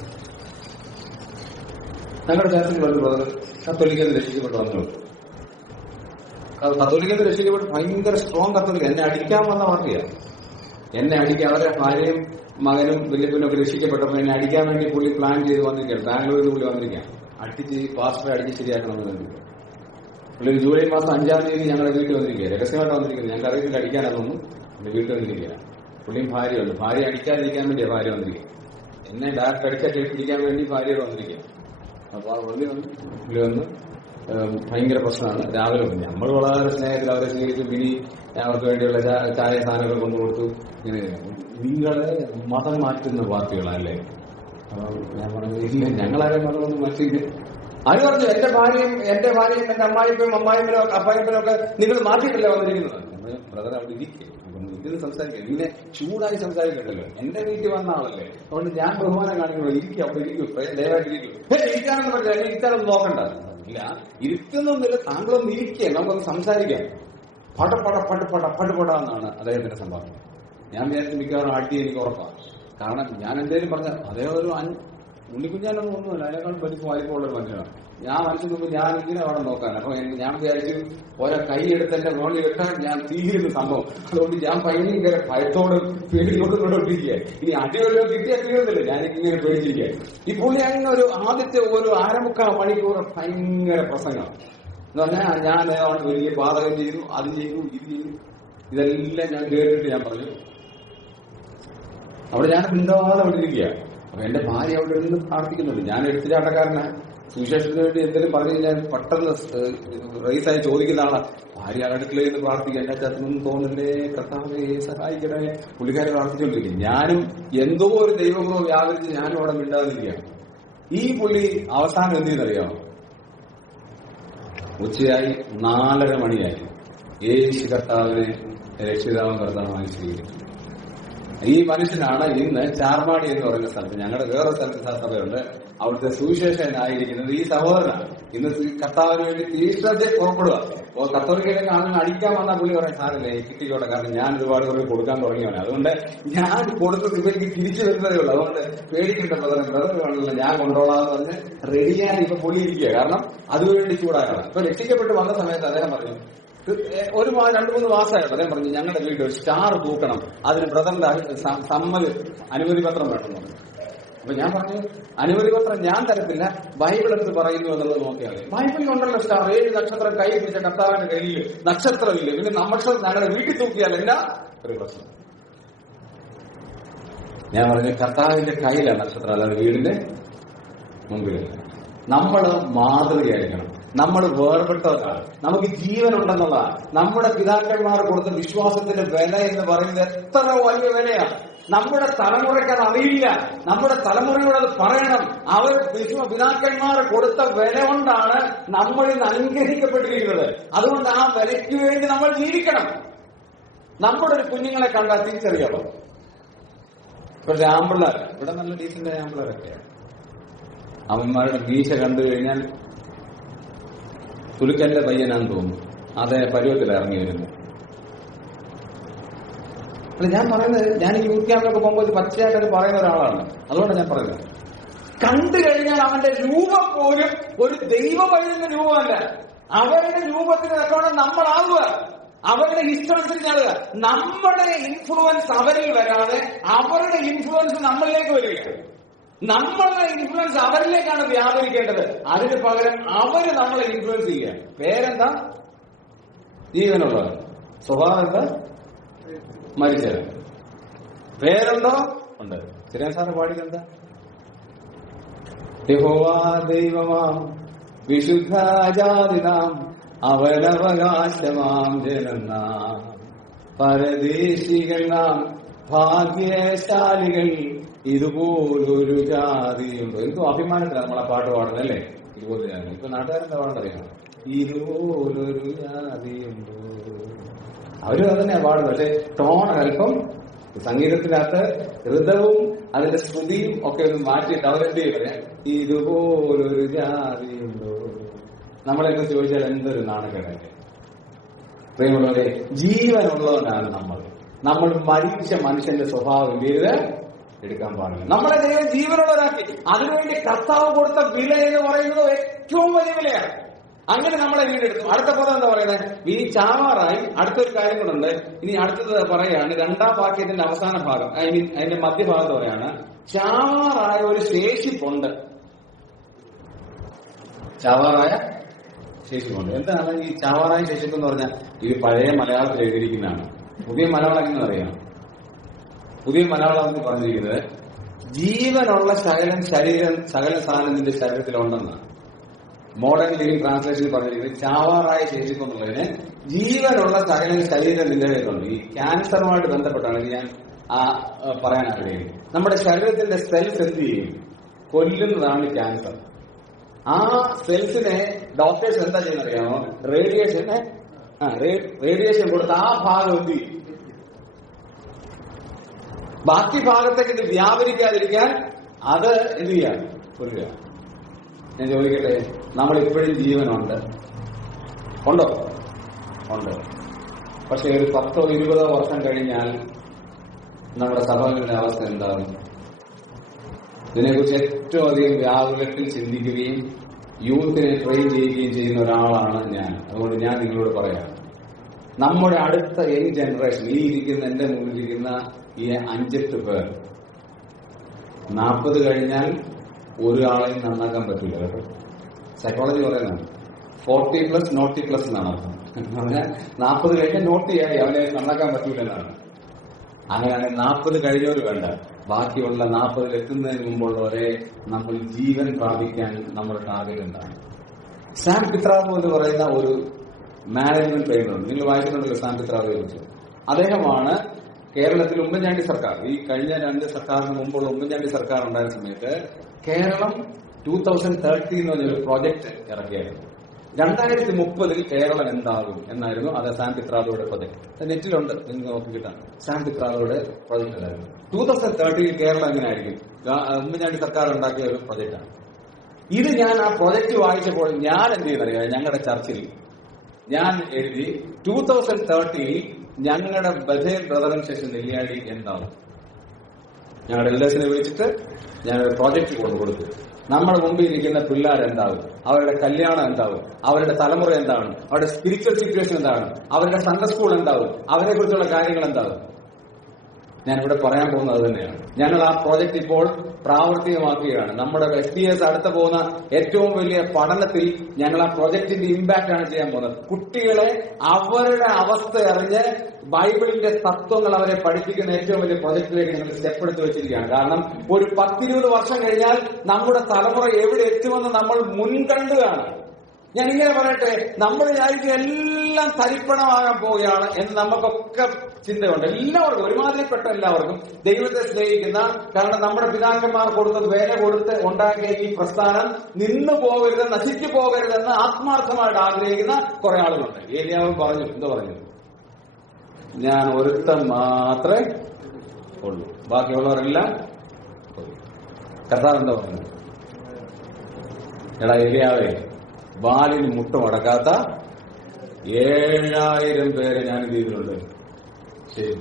ഞങ്ങളുടെ ചാർച്ചിൽ വന്നു ബ്രദർ കത്തോലിക്കന്ന് രക്ഷിക്കപ്പെട്ട് വന്നു. കത്തോലിക്കന്ന് രക്ഷിക്കപ്പെട്ട് ഭയങ്കര സ്ട്രോങ് കത്തോലിക്ക. എന്നെ അടിക്കാൻ വന്ന പാർട്ടിയാണ്. എന്നെ അടിക്കാൻ, അവരുടെ ഭാര്യയും മകനും വല്യപ്പനും ഒക്കെ രക്ഷിക്കപ്പെട്ടപ്പോൾ എന്നെ അടിക്കാൻ വേണ്ടി പുള്ളി പ്ലാൻ ചെയ്ത് വന്നിരിക്കുകയാണ്. ബാംഗ്ലൂരിൽ പുള്ളി വന്നിരിക്കുകയാണ്. അടിച്ച് പാസ്റ്ററെ അടിച്ച് ശരിയാക്കണമെന്ന്. പുള്ളി ഒരു ജൂലൈ മാസം 5-ാം തീയതി ഞങ്ങളുടെ വീട്ടിൽ വന്നിരിക്കുക, രഹസ്യമായിട്ട് വന്നിരിക്കുന്നത്. ഞങ്ങൾക്ക് അറിയില്ല അടിക്കാനാണെന്നൊന്നും. എന്റെ വീട്ടിൽ വന്നിരിക്കുക. പുള്ളിയും ഭാര്യയുണ്ട്. ഭാര്യ അടിക്കാതിരിക്കാൻ വേണ്ടിയാണ് ഭാര്യ വന്നിരിക്കുക. എന്നെ ഡയറക്റ്റ് അടിച്ചാൽ പിടിക്കാൻ വേണ്ടി ഭാര്യയോട് വന്നിരിക്കുക. അപ്പൊ ആ പുള്ളി വന്ന് ഭയങ്കര പ്രശ്നമാണ്. രാവിലെ വന്നു. നമ്മൾ വളരെ സ്നേഹത്തിൽ അവരെ സ്വീകരിച്ചു. മിനി അവർക്ക് വേണ്ടിയുള്ള ചായ സാധനങ്ങൾ കൊണ്ടുകൊടുത്തു. ഇങ്ങനെ നിങ്ങള് മതം മാറ്റുന്ന പാർട്ടികളല്ലേ? ഞാൻ പറഞ്ഞു ഇല്ല, ഞങ്ങളാരും മതമൊന്നും മാറ്റിയില്ല. ആര് പറഞ്ഞു? എന്റെ ഭാര്യയും എന്റെ അമ്മായിപ്പനും അപ്പായിപ്പനും ഒക്കെ നിങ്ങൾ മാറ്റിയിട്ടല്ലേ വന്നിരിക്കുന്നത്? ബ്രദർ അവിടെ ഇരിക്കും, ഇതിന് സംസാരിക്കാം. ഇങ്ങനെ ചൂടായി സംസാരിക്കണ്ടല്ലോ. എന്റെ വീട്ടിൽ വന്ന ആളല്ലേ, അതുകൊണ്ട് ഞാൻ ബഹുമാനം കാണിക്കുള്ളൂ. ഇരിക്കും, അവിടെ ഇരിക്കും, ദയവായിട്ട് ഇരിക്കും. ഇരിക്കാനൊന്നും പറ്റില്ല, ഇരിക്കാനൊന്നും നോക്കണ്ട. ഇല്ല, ഇരിക്കുന്നൊന്നുമില്ല, താങ്കളൊന്നും ഇരിക്കുക, നമുക്കൊന്ന് സംസാരിക്കാം. പടപടാന്നാണ് അദ്ദേഹത്തിന്റെ സംഭാവന. ഞാൻ വിചാരിച്ചു മിക്കവാറും അടി എനിക്ക് ഉറപ്പാണ്. കാരണം ഞാൻ എന്തേലും പറഞ്ഞ അദ്ദേഹം ഒരു ഉണ്ണിക്കുഞ്ഞാനൊന്നും ഒന്നുമില്ല, അതിനേക്കാൾ വലിപ്പമുള്ള ഒരു മനുഷ്യനാണ്. ഞാൻ മനസ്സിൽ നോക്കുമ്പോൾ ഞാൻ ഇങ്ങനെ അവിടെ നോക്കാൻ. അപ്പൊ ഞാൻ വിചാരിച്ചു ഓരോ കൈയെടുത്ത് എന്റെ മോളിൽ വെക്കാൻ ഞാൻ തീരുന്ന സംഭവം. അതുകൊണ്ട് ഞാൻ ഭയങ്കര ഭയത്തോടും പേടിയോടും കൊണ്ടിരിക്കുക. ഇനി അടിവല്ലോ കിട്ടിയാൽ തീരുന്നില്ല, ഞാനിങ്ങനെ പേടിച്ചിരിക്കുക. ഈ പുള്ളി അങ്ങനെ ഒരു ആദ്യത്തെ ഒരു 1/2-മുക്കാൽ മണിക്കൂർ ഭയങ്കര പ്രസംഗം എന്ന് പറഞ്ഞാൽ ഞാൻ അവിടെ വലിയ പാതകം ചെയ്തു, അത് ചെയ്തു, ഇത് ചെയ്തു. ഇതെല്ലാം ഞാൻ കേട്ടിട്ട് ഞാൻ പറഞ്ഞു. അവിടെ ഞാൻ മിണ്ടാതെ അവിടെ ഇരിക്കുക. അപ്പൊ എന്റെ ഭാര്യ അവിടെ നിന്ന് പ്രാർത്ഥിക്കുന്നുണ്ട്. ഞാൻ എടുത്തുചാട്ടക്കാരനാണ്. സുവിശേഷത്തിന് വേണ്ടി എന്തെങ്കിലും പറഞ്ഞു കഴിഞ്ഞാൽ പെട്ടെന്ന് റൈസായി ചോദിക്കുന്ന ആളാണ്. ഭാര്യ അടുക്കളയിൽ നിന്ന് പ്രാർത്ഥിക്കുക. എന്റെ അച്ഛനൊന്നും തോന്നല്ലേ, കർത്താവേ സഹായിക്കണേ. പുള്ളിക്കാരെ പ്രാർത്ഥിച്ചുകൊണ്ടിരിക്കും. ഞാനും എന്തോ ഒരു ദൈവഗുണം വ്യാപരിച്ച് ഞാനും അവിടെ മിണ്ടാതിരിക്കുകയാണ്. ഈ പുള്ളി അവസാനം എന്ത് ചെയ്യുന്നറിയാമോ? ഉച്ചയായി 4:30 മണിയായി. യേശു കർത്താവിനെ രക്ഷിതാവും കർത്താവുമായി സ്വീകരിച്ചു. ഈ മനുഷ്യനാണ് ഇന്ന് ചാർമാടി എന്ന് പറയുന്ന സ്ഥലത്ത്, ഞങ്ങളുടെ വേറെ സ്ഥലത്ത് സഭയുണ്ട്, അവിടുത്തെ സുവിശേഷനായിരിക്കുന്നത് ഈ സഹോദരനാണ്. ഇന്ന് കർത്താവിന് വേണ്ടി തീഷ്ണതയെ പുറപ്പെടുക. അപ്പോൾ കത്തോലിക്കയിലേക്ക് ആണെങ്കിൽ അടിക്കാൻ വന്നാൽ പുള്ളി പറയാൻ സാറില്ലേ കിട്ടിക്കോട്ടെ, കാരണം ഞാൻ ഒരുപാട് പേർക്ക് കൊടുക്കാൻ തുടങ്ങിയവനെ, അതുകൊണ്ട് ഞാൻ കൊടുത്തത് ഇവർക്ക് തിരിച്ചു വരുന്നതേ ഉള്ളൂ, അതുകൊണ്ട് പേടിക്കേണ്ട ബ്രദർ വേണമല്ലോ, ഞാൻ കൊണ്ടോളാന്ന് പറഞ്ഞ് റെഡിയായി ഇപ്പൊ പുള്ളി ഇരിക്കുക. കാരണം അതുവേണ്ടി ചൂടാക്കണം. ഇപ്പൊ രക്ഷിക്കപ്പെട്ട് വന്ന സമയത്ത് അദ്ദേഹം പറഞ്ഞു, ഒരു 2-3 മാസമായിട്ട് അദ്ദേഹം പറഞ്ഞു ഞങ്ങളുടെ വീട്ടിൽ ഒരു സ്റ്റാർ തൂക്കണം, അതിന് ബ്രദറിന്റെ അനുമതി പത്രം വേണമെന്ന്. അപ്പൊ ഞാൻ പറഞ്ഞു അനുമതി പത്രം ഞാൻ തരത്തില്ല, ബൈബിൾ എടുത്ത് പറയുന്നു എന്നുള്ളത് നോക്കിയാൽ ബൈബിളിലുണ്ടല്ലോ സ്റ്റാർ. 7 നക്ഷത്രം കൈ പിടിച്ച കർത്താവിന്റെ കയ്യിൽ നക്ഷത്രമില്ല, പിന്നെ നക്ഷത്രം ഞങ്ങളുടെ വീട്ടിൽ തൂക്കിയാൽ എന്നാ ഒരു പ്രശ്നം. ഞാൻ പറഞ്ഞു കർത്താവിന്റെ കയ്യിലാണ് നക്ഷത്രം, അല്ലാതെ വീടിന്റെ മുമ്പിലല്ല. നമ്മള് മാതൃകയായിരിക്കണം. നമ്മൾ വേർപെട്ടവരാണ്. നമുക്ക് ജീവനുണ്ടെന്നുള്ളതാണ്. നമ്മുടെ പിതാക്കന്മാർ കൊടുത്ത വിശ്വാസത്തിന്റെ വില എന്ന് പറയുന്നത് എത്ര വലിയ വിലയാണ്. നമ്മുടെ തലമുറയ്ക്ക് അത് അറിയില്ല. നമ്മുടെ തലമുറയോട് അത് പറയണം. അവർ പിതാക്കന്മാർ കൊടുത്ത വില കൊണ്ടാണ് നമ്മൾ ഇന്ന് അനുഗ്രഹിക്കപ്പെട്ടിരിക്കുന്നത്. അതുകൊണ്ട് ആ വിലയ്ക്ക് വേണ്ടി നമ്മൾ ജീവിക്കണം. നമ്മുടെ ഒരു കുഞ്ഞുങ്ങളെ കണ്ടാൽ തിരിച്ചറിയാമോ? പക്ഷെ ആമ്പിള്ളേർ ഇവിടെ നല്ല ഡീസന്റ് ആമ്പിള്ളേരൊക്കെയാണ്. അവന്മാരുടെ മീശ കണ്ടു കഴിഞ്ഞാൽ തുലുക്കന്റെ പയ്യനാന്ന് തോന്നുന്നു. അതേ പരുവത്തിൽ ഇറങ്ങി വരുന്നു. അല്ല ഞാൻ പറയുന്നത്, ഞാൻ ഈ യൂത്ത് ക്യാമ്പിലൊക്കെ പോകുമ്പോൾ പച്ചയായിട്ട് പറയുന്ന ഒരാളാണ്. അതുകൊണ്ടാണ് ഞാൻ പറയുന്നത്. കണ്ടു കഴിഞ്ഞാൽ അവന്റെ രൂപം പോലും ഒരു ദൈവ പയ്യന്റെ രൂപമല്ല. അവരുടെ രൂപത്തിന് തക്കവണ്ണം നമ്മളാവുക, അവരുടെ ഇഷ്ടമനുസരിച്ചാളുക. നമ്മുടെ ഇൻഫ്ലുവൻസ് അവരിൽ വരാതെ അവരുടെ ഇൻഫ്ലുവൻസ് നമ്മളിലേക്ക് വരികയാണ്. നമ്മളുടെ ഇൻഫ്ലുവൻസ് അവരിലേക്കാണ് വ്യാപരിക്കേണ്ടത്. അതിന് പകരം അവര് നമ്മളെ ഇൻഫ്ലുവൻസ് ചെയ്യുക. പേരെന്താ? ജീവനുള്ളത്. സ്വഭാവം എന്താ? മരിച്ചത്. പേരുണ്ടോ? ഉണ്ട്. ചിരൻ സാറ് പാടിയെന്താ? യഹോവാ ദൈവമാം വിശുദ്ധാജാതിനാം അവനവകാശമാം ജനനാം പരദേശികൾ നാം ഭാഗ്യശാലികൾ ഇതുപോലൊരു ജാതിയുണ്ടോ. എന്തോ അഭിമാനത്തിലാണ് നമ്മളെ പാട്ട് പാടുന്നത് അല്ലേ? ഇതുപോലെ ജാതി. ഇപ്പൊ നാട്ടുകാരെന്താ പാടുന്നറിയാം? ഇതുപോലൊരു ജാതിയുണ്ടോ. അവരും അതന്നെയാ പാടുന്നത്. പക്ഷെ ടോൺ അല്പം സംഗീതത്തിനകത്ത് ഋതവും അതിന്റെ ശ്രുതിയും ഒക്കെ ഒന്ന് മാറ്റിയിട്ട് അവരെന്ത് പറയാം? ഇതുപോലൊരു ജാതിയുണ്ടോ. നമ്മളെന്ന് ചോദിച്ചാൽ എന്തൊരു നാണക്കേടല്ലേ. പ്രിയമുള്ളവരെ, ജീവനുള്ളവനാണ് നമ്മൾ മരിച്ച മനുഷ്യന്റെ സ്വഭാവം വീട് എടുക്കാൻ പാടില്ല. നമ്മളെ ദൈവം ജീവനുള്ളവരാക്കി. അതിനുവേണ്ടി കർത്താവ് കൊടുത്ത വില എന്ന് പറയുന്നത് ഏറ്റവും വലിയ വിലയാണ്. അങ്ങനെ നമ്മളെ വീടെടുത്തു. അടുത്ത പദം എന്താ പറയുന്നത്? ഇനി ചാവാറായി. അടുത്തൊരു കാര്യം കൊണ്ടുണ്ട്. ഇനി അടുത്തത് പറയാണ് 2-ാം വാക്യത്തിന്റെ അവസാന ഭാഗം, അതിന്റെ മധ്യഭാഗത്ത് പറയാണ് ചാവാറായ ഒരു ശേഷിപ്പുണ്ട്. ചാവാറായ ശേഷിപ്പുണ്ട്. എന്താണ് ഈ ചാവാറായ ശേഷിപ്പ് എന്ന് പറഞ്ഞാൽ? ഇത് പഴയ മലയാളത്തിൽ എഴുതിയിരിക്കുന്നതാണ്. പുതിയ മലയാളം എങ്ങനെ അറിയാം? പുതിയ മലയാളത്തിൽ പറഞ്ഞിരിക്കുന്നത് ജീവനുള്ള സകല സാധനം നിന്റെ ശരീരത്തിലുണ്ടെന്നാണ്. മോഡേൺ ലിവിംഗ് ട്രാൻസ്ലേഷനിൽ പറഞ്ഞിരിക്കുന്നത് ചാവാറായ ശേഷിപ്പ് എന്നുള്ളതിന് ജീവനുള്ള സകല ശരീരം നിന്റെ കയ്യിലുണ്ട്. ഈ ക്യാൻസറുമായിട്ട് ബന്ധപ്പെട്ടാണ് ഞാൻ പറയാൻ ആഗ്രഹിക്കുന്നത്. നമ്മുടെ ശരീരത്തിന്റെ സെൽസ് എന്ത് ചെയ്യും? കൊല്ലുന്നതാണ് ക്യാൻസർ. ആ സെൽസിനെ ഡോക്ടേഴ്സ് എന്താ ചെയ്യുന്ന അറിയാമോ? റേഡിയേഷൻ കൊടുത്ത് ആ ഭാഗം എന്ത് ചെയ്യും? ബാക്കി ഭാഗത്തേക്ക് ഇത് വ്യാപരിക്കാതിരിക്കാൻ അത് എന്ത് ചെയ്യാം? കൊല്ലുക. ഞാൻ ചോദിക്കട്ടെ, നമ്മളിപ്പോഴും ജീവനുണ്ട്? ഉണ്ടോ? ഉണ്ട്. പക്ഷെ ഒരു 10-20 വർഷം കഴിഞ്ഞാൽ നമ്മുടെ സഭകളുടെ അവസ്ഥ എന്താണ്? ഇതിനെക്കുറിച്ച് ഏറ്റവും അധികം വ്യാകുലത്തിൽ ചിന്തിക്കുകയും യൂത്തിനെ ട്രെയിൻ ചെയ്യുകയും ചെയ്യുന്ന ഒരാളാണ് ഞാൻ. അതുകൊണ്ട് ഞാൻ നിങ്ങളോട് പറയാം, നമ്മുടെ അടുത്ത യങ് ജനറേഷൻ, ഈ ഇരിക്കുന്ന എന്റെ മുന്നിലിരിക്കുന്ന ഈ 5-8 പേർ 40 കഴിഞ്ഞാൽ ഒരാളെയും നന്നാക്കാൻ പറ്റില്ല കേട്ടോ. സൈക്കോളജി പറയുന്നതാണ് 40+ നോട്ടി പ്ലസ് എന്നാണ് അർത്ഥം. പറഞ്ഞാൽ 40 കഴിഞ്ഞാൽ നോട്ടിയായി, അവനെ നന്നാക്കാൻ പറ്റൂല എന്നാണ്. അങ്ങനെയാണെങ്കിൽ 40 കഴിഞ്ഞവർ വേണ്ട, ബാക്കിയുള്ള 40 എത്തുന്നതിന് മുമ്പുള്ളവരെ നമ്മൾ ജീവൻ പ്രാപിക്കാൻ നമ്മുടെ ടാർഗറ്റ് എന്താണ്? സാം പിത്രാവോ എന്ന് പറയുന്ന ഒരു മാനേജ്മെന്റ് ട്രെയിനറുണ്ട്. നിങ്ങൾ വായിക്കുന്നുണ്ടല്ലോ സാം പിത്രാവോയെ കുറിച്ച്. അദ്ദേഹമാണ് കേരളത്തിൽ ഉമ്മൻചാണ്ടി സർക്കാർ, ഈ കഴിഞ്ഞ 2 സർക്കാരിന് മുമ്പുള്ള ഉമ്മൻചാണ്ടി സർക്കാർ ഉണ്ടായ സമയത്ത് കേരളം 2030 എന്ന് പറഞ്ഞൊരു പ്രോജക്ട് ഇറക്കിയായിരുന്നു. 2030 കേരളം എന്താകും എന്നായിരുന്നു അത് സാം പിത്രാവോയുടെ പ്രൊജക്ട്. നെറ്റിലുണ്ട്, നിങ്ങൾക്ക് നോക്കി കിട്ടാൻ. സാം പിത്രാവോയുടെ പ്രൊജക്ട് അതായിരുന്നു. 2030 കേരളം എങ്ങനെയായിരിക്കും? ഉമ്മൻചാണ്ടി സർക്കാർ ഉണ്ടാക്കിയ ഒരു പ്രൊജക്റ്റാണ് ഇത്. ഞാൻ ആ പ്രൊജക്ട് വായിച്ചപ്പോൾ ഞാൻ എന്ത് ചെയ്യുന്നറിയാം? ഞങ്ങളുടെ ചർച്ചിൽ ഞാൻ എഴുതി 2030 ഞങ്ങളുടെ ബഥേൽ ബ്രദറൻ സ്റ്റേഷൻ നെല്ലിയാടി എന്താവും. ഞങ്ങളുടെ എൽഡേഴ്സിനെ വിളിച്ചിട്ട് ഞാനൊരു പ്രോജക്റ്റ് കൊടുത്തു. നമ്മുടെ മുമ്പിൽ ഇരിക്കുന്ന പിള്ളേർ എന്താവും, അവരുടെ കല്യാണം എന്താവും, അവരുടെ തലമുറ എന്താണ്, അവരുടെ സ്പിരിച്വൽ സിറ്റുവേഷൻ എന്താണ്, അവരുടെ സൺഡേ സ്കൂൾ എന്താവും, അവരെ കുറിച്ചുള്ള കാര്യങ്ങൾ എന്താവും. ഞാനിവിടെ പറയാൻ പോകുന്നത് അത് തന്നെയാണ്. ഞങ്ങൾ ആ പ്രോജക്റ്റ് ഇപ്പോൾ പ്രാവർത്തികമാക്കുകയാണ്. നമ്മുടെ SDS അടുത്ത പോകുന്ന ഏറ്റവും വലിയ പഠനത്തിൽ ഞങ്ങൾ ആ പ്രോജക്റ്റിന്റെ ഇമ്പാക്ട് ആണ് ചെയ്യാൻ പോകുന്നത്. കുട്ടികളെ അവരുടെ അവസ്ഥ അറിഞ്ഞ് ബൈബിളിന്റെ തത്വങ്ങൾ അവരെ പഠിപ്പിക്കുന്ന ഏറ്റവും വലിയ പ്രോജക്റ്റിലേക്ക് ഞങ്ങൾ സ്റ്റെപ്പ് എടുത്ത് വെച്ചിരിക്കുകയാണ്. കാരണം ഒരു 10-20 വർഷം കഴിഞ്ഞാൽ നമ്മുടെ തലമുറ എവിടെ എത്തുമെന്ന് നമ്മൾ മുൻകണ്ടുകയാണ്. ഞാൻ ഇങ്ങനെ പറയട്ടെ, നമ്മൾ വിചാരിക്കും എല്ലാം തരിപ്പണമാകാൻ പോവുകയാണ് എന്ന് നമുക്കൊക്കെ ചിന്തയുണ്ട്. എല്ലാവർക്കും, ഒരുമാതിരിപ്പെട്ട എല്ലാവർക്കും ദൈവത്തെ സ്നേഹിക്കുന്ന, കാരണം നമ്മുടെ പിതാക്കന്മാർ കൊടുത്ത വില കൊടുത്ത് ഉണ്ടാക്കിയ ഈ പ്രസ്ഥാനം നിന്നു പോകരുത്, നശിച്ചു പോകരുതെന്ന് ആത്മാർത്ഥമായിട്ട് ആഗ്രഹിക്കുന്ന കുറെ ആളുകളുണ്ട്. ഏലിയാവ് പറഞ്ഞു, എന്താ പറഞ്ഞു? ഞാൻ ഒരുത്തൻ മാത്രമേ ഉള്ളൂ, ബാക്കിയുള്ളവരെല്ലാം. കർത്താവ് എന്താ പറഞ്ഞു? എടാ ഏലിയാവേ, വാലിന് മുട്ട മടക്കാത്ത 7000 പേരെ ഞാൻ ഇത് ചെയ്തിട്ടുണ്ട്. ശരി,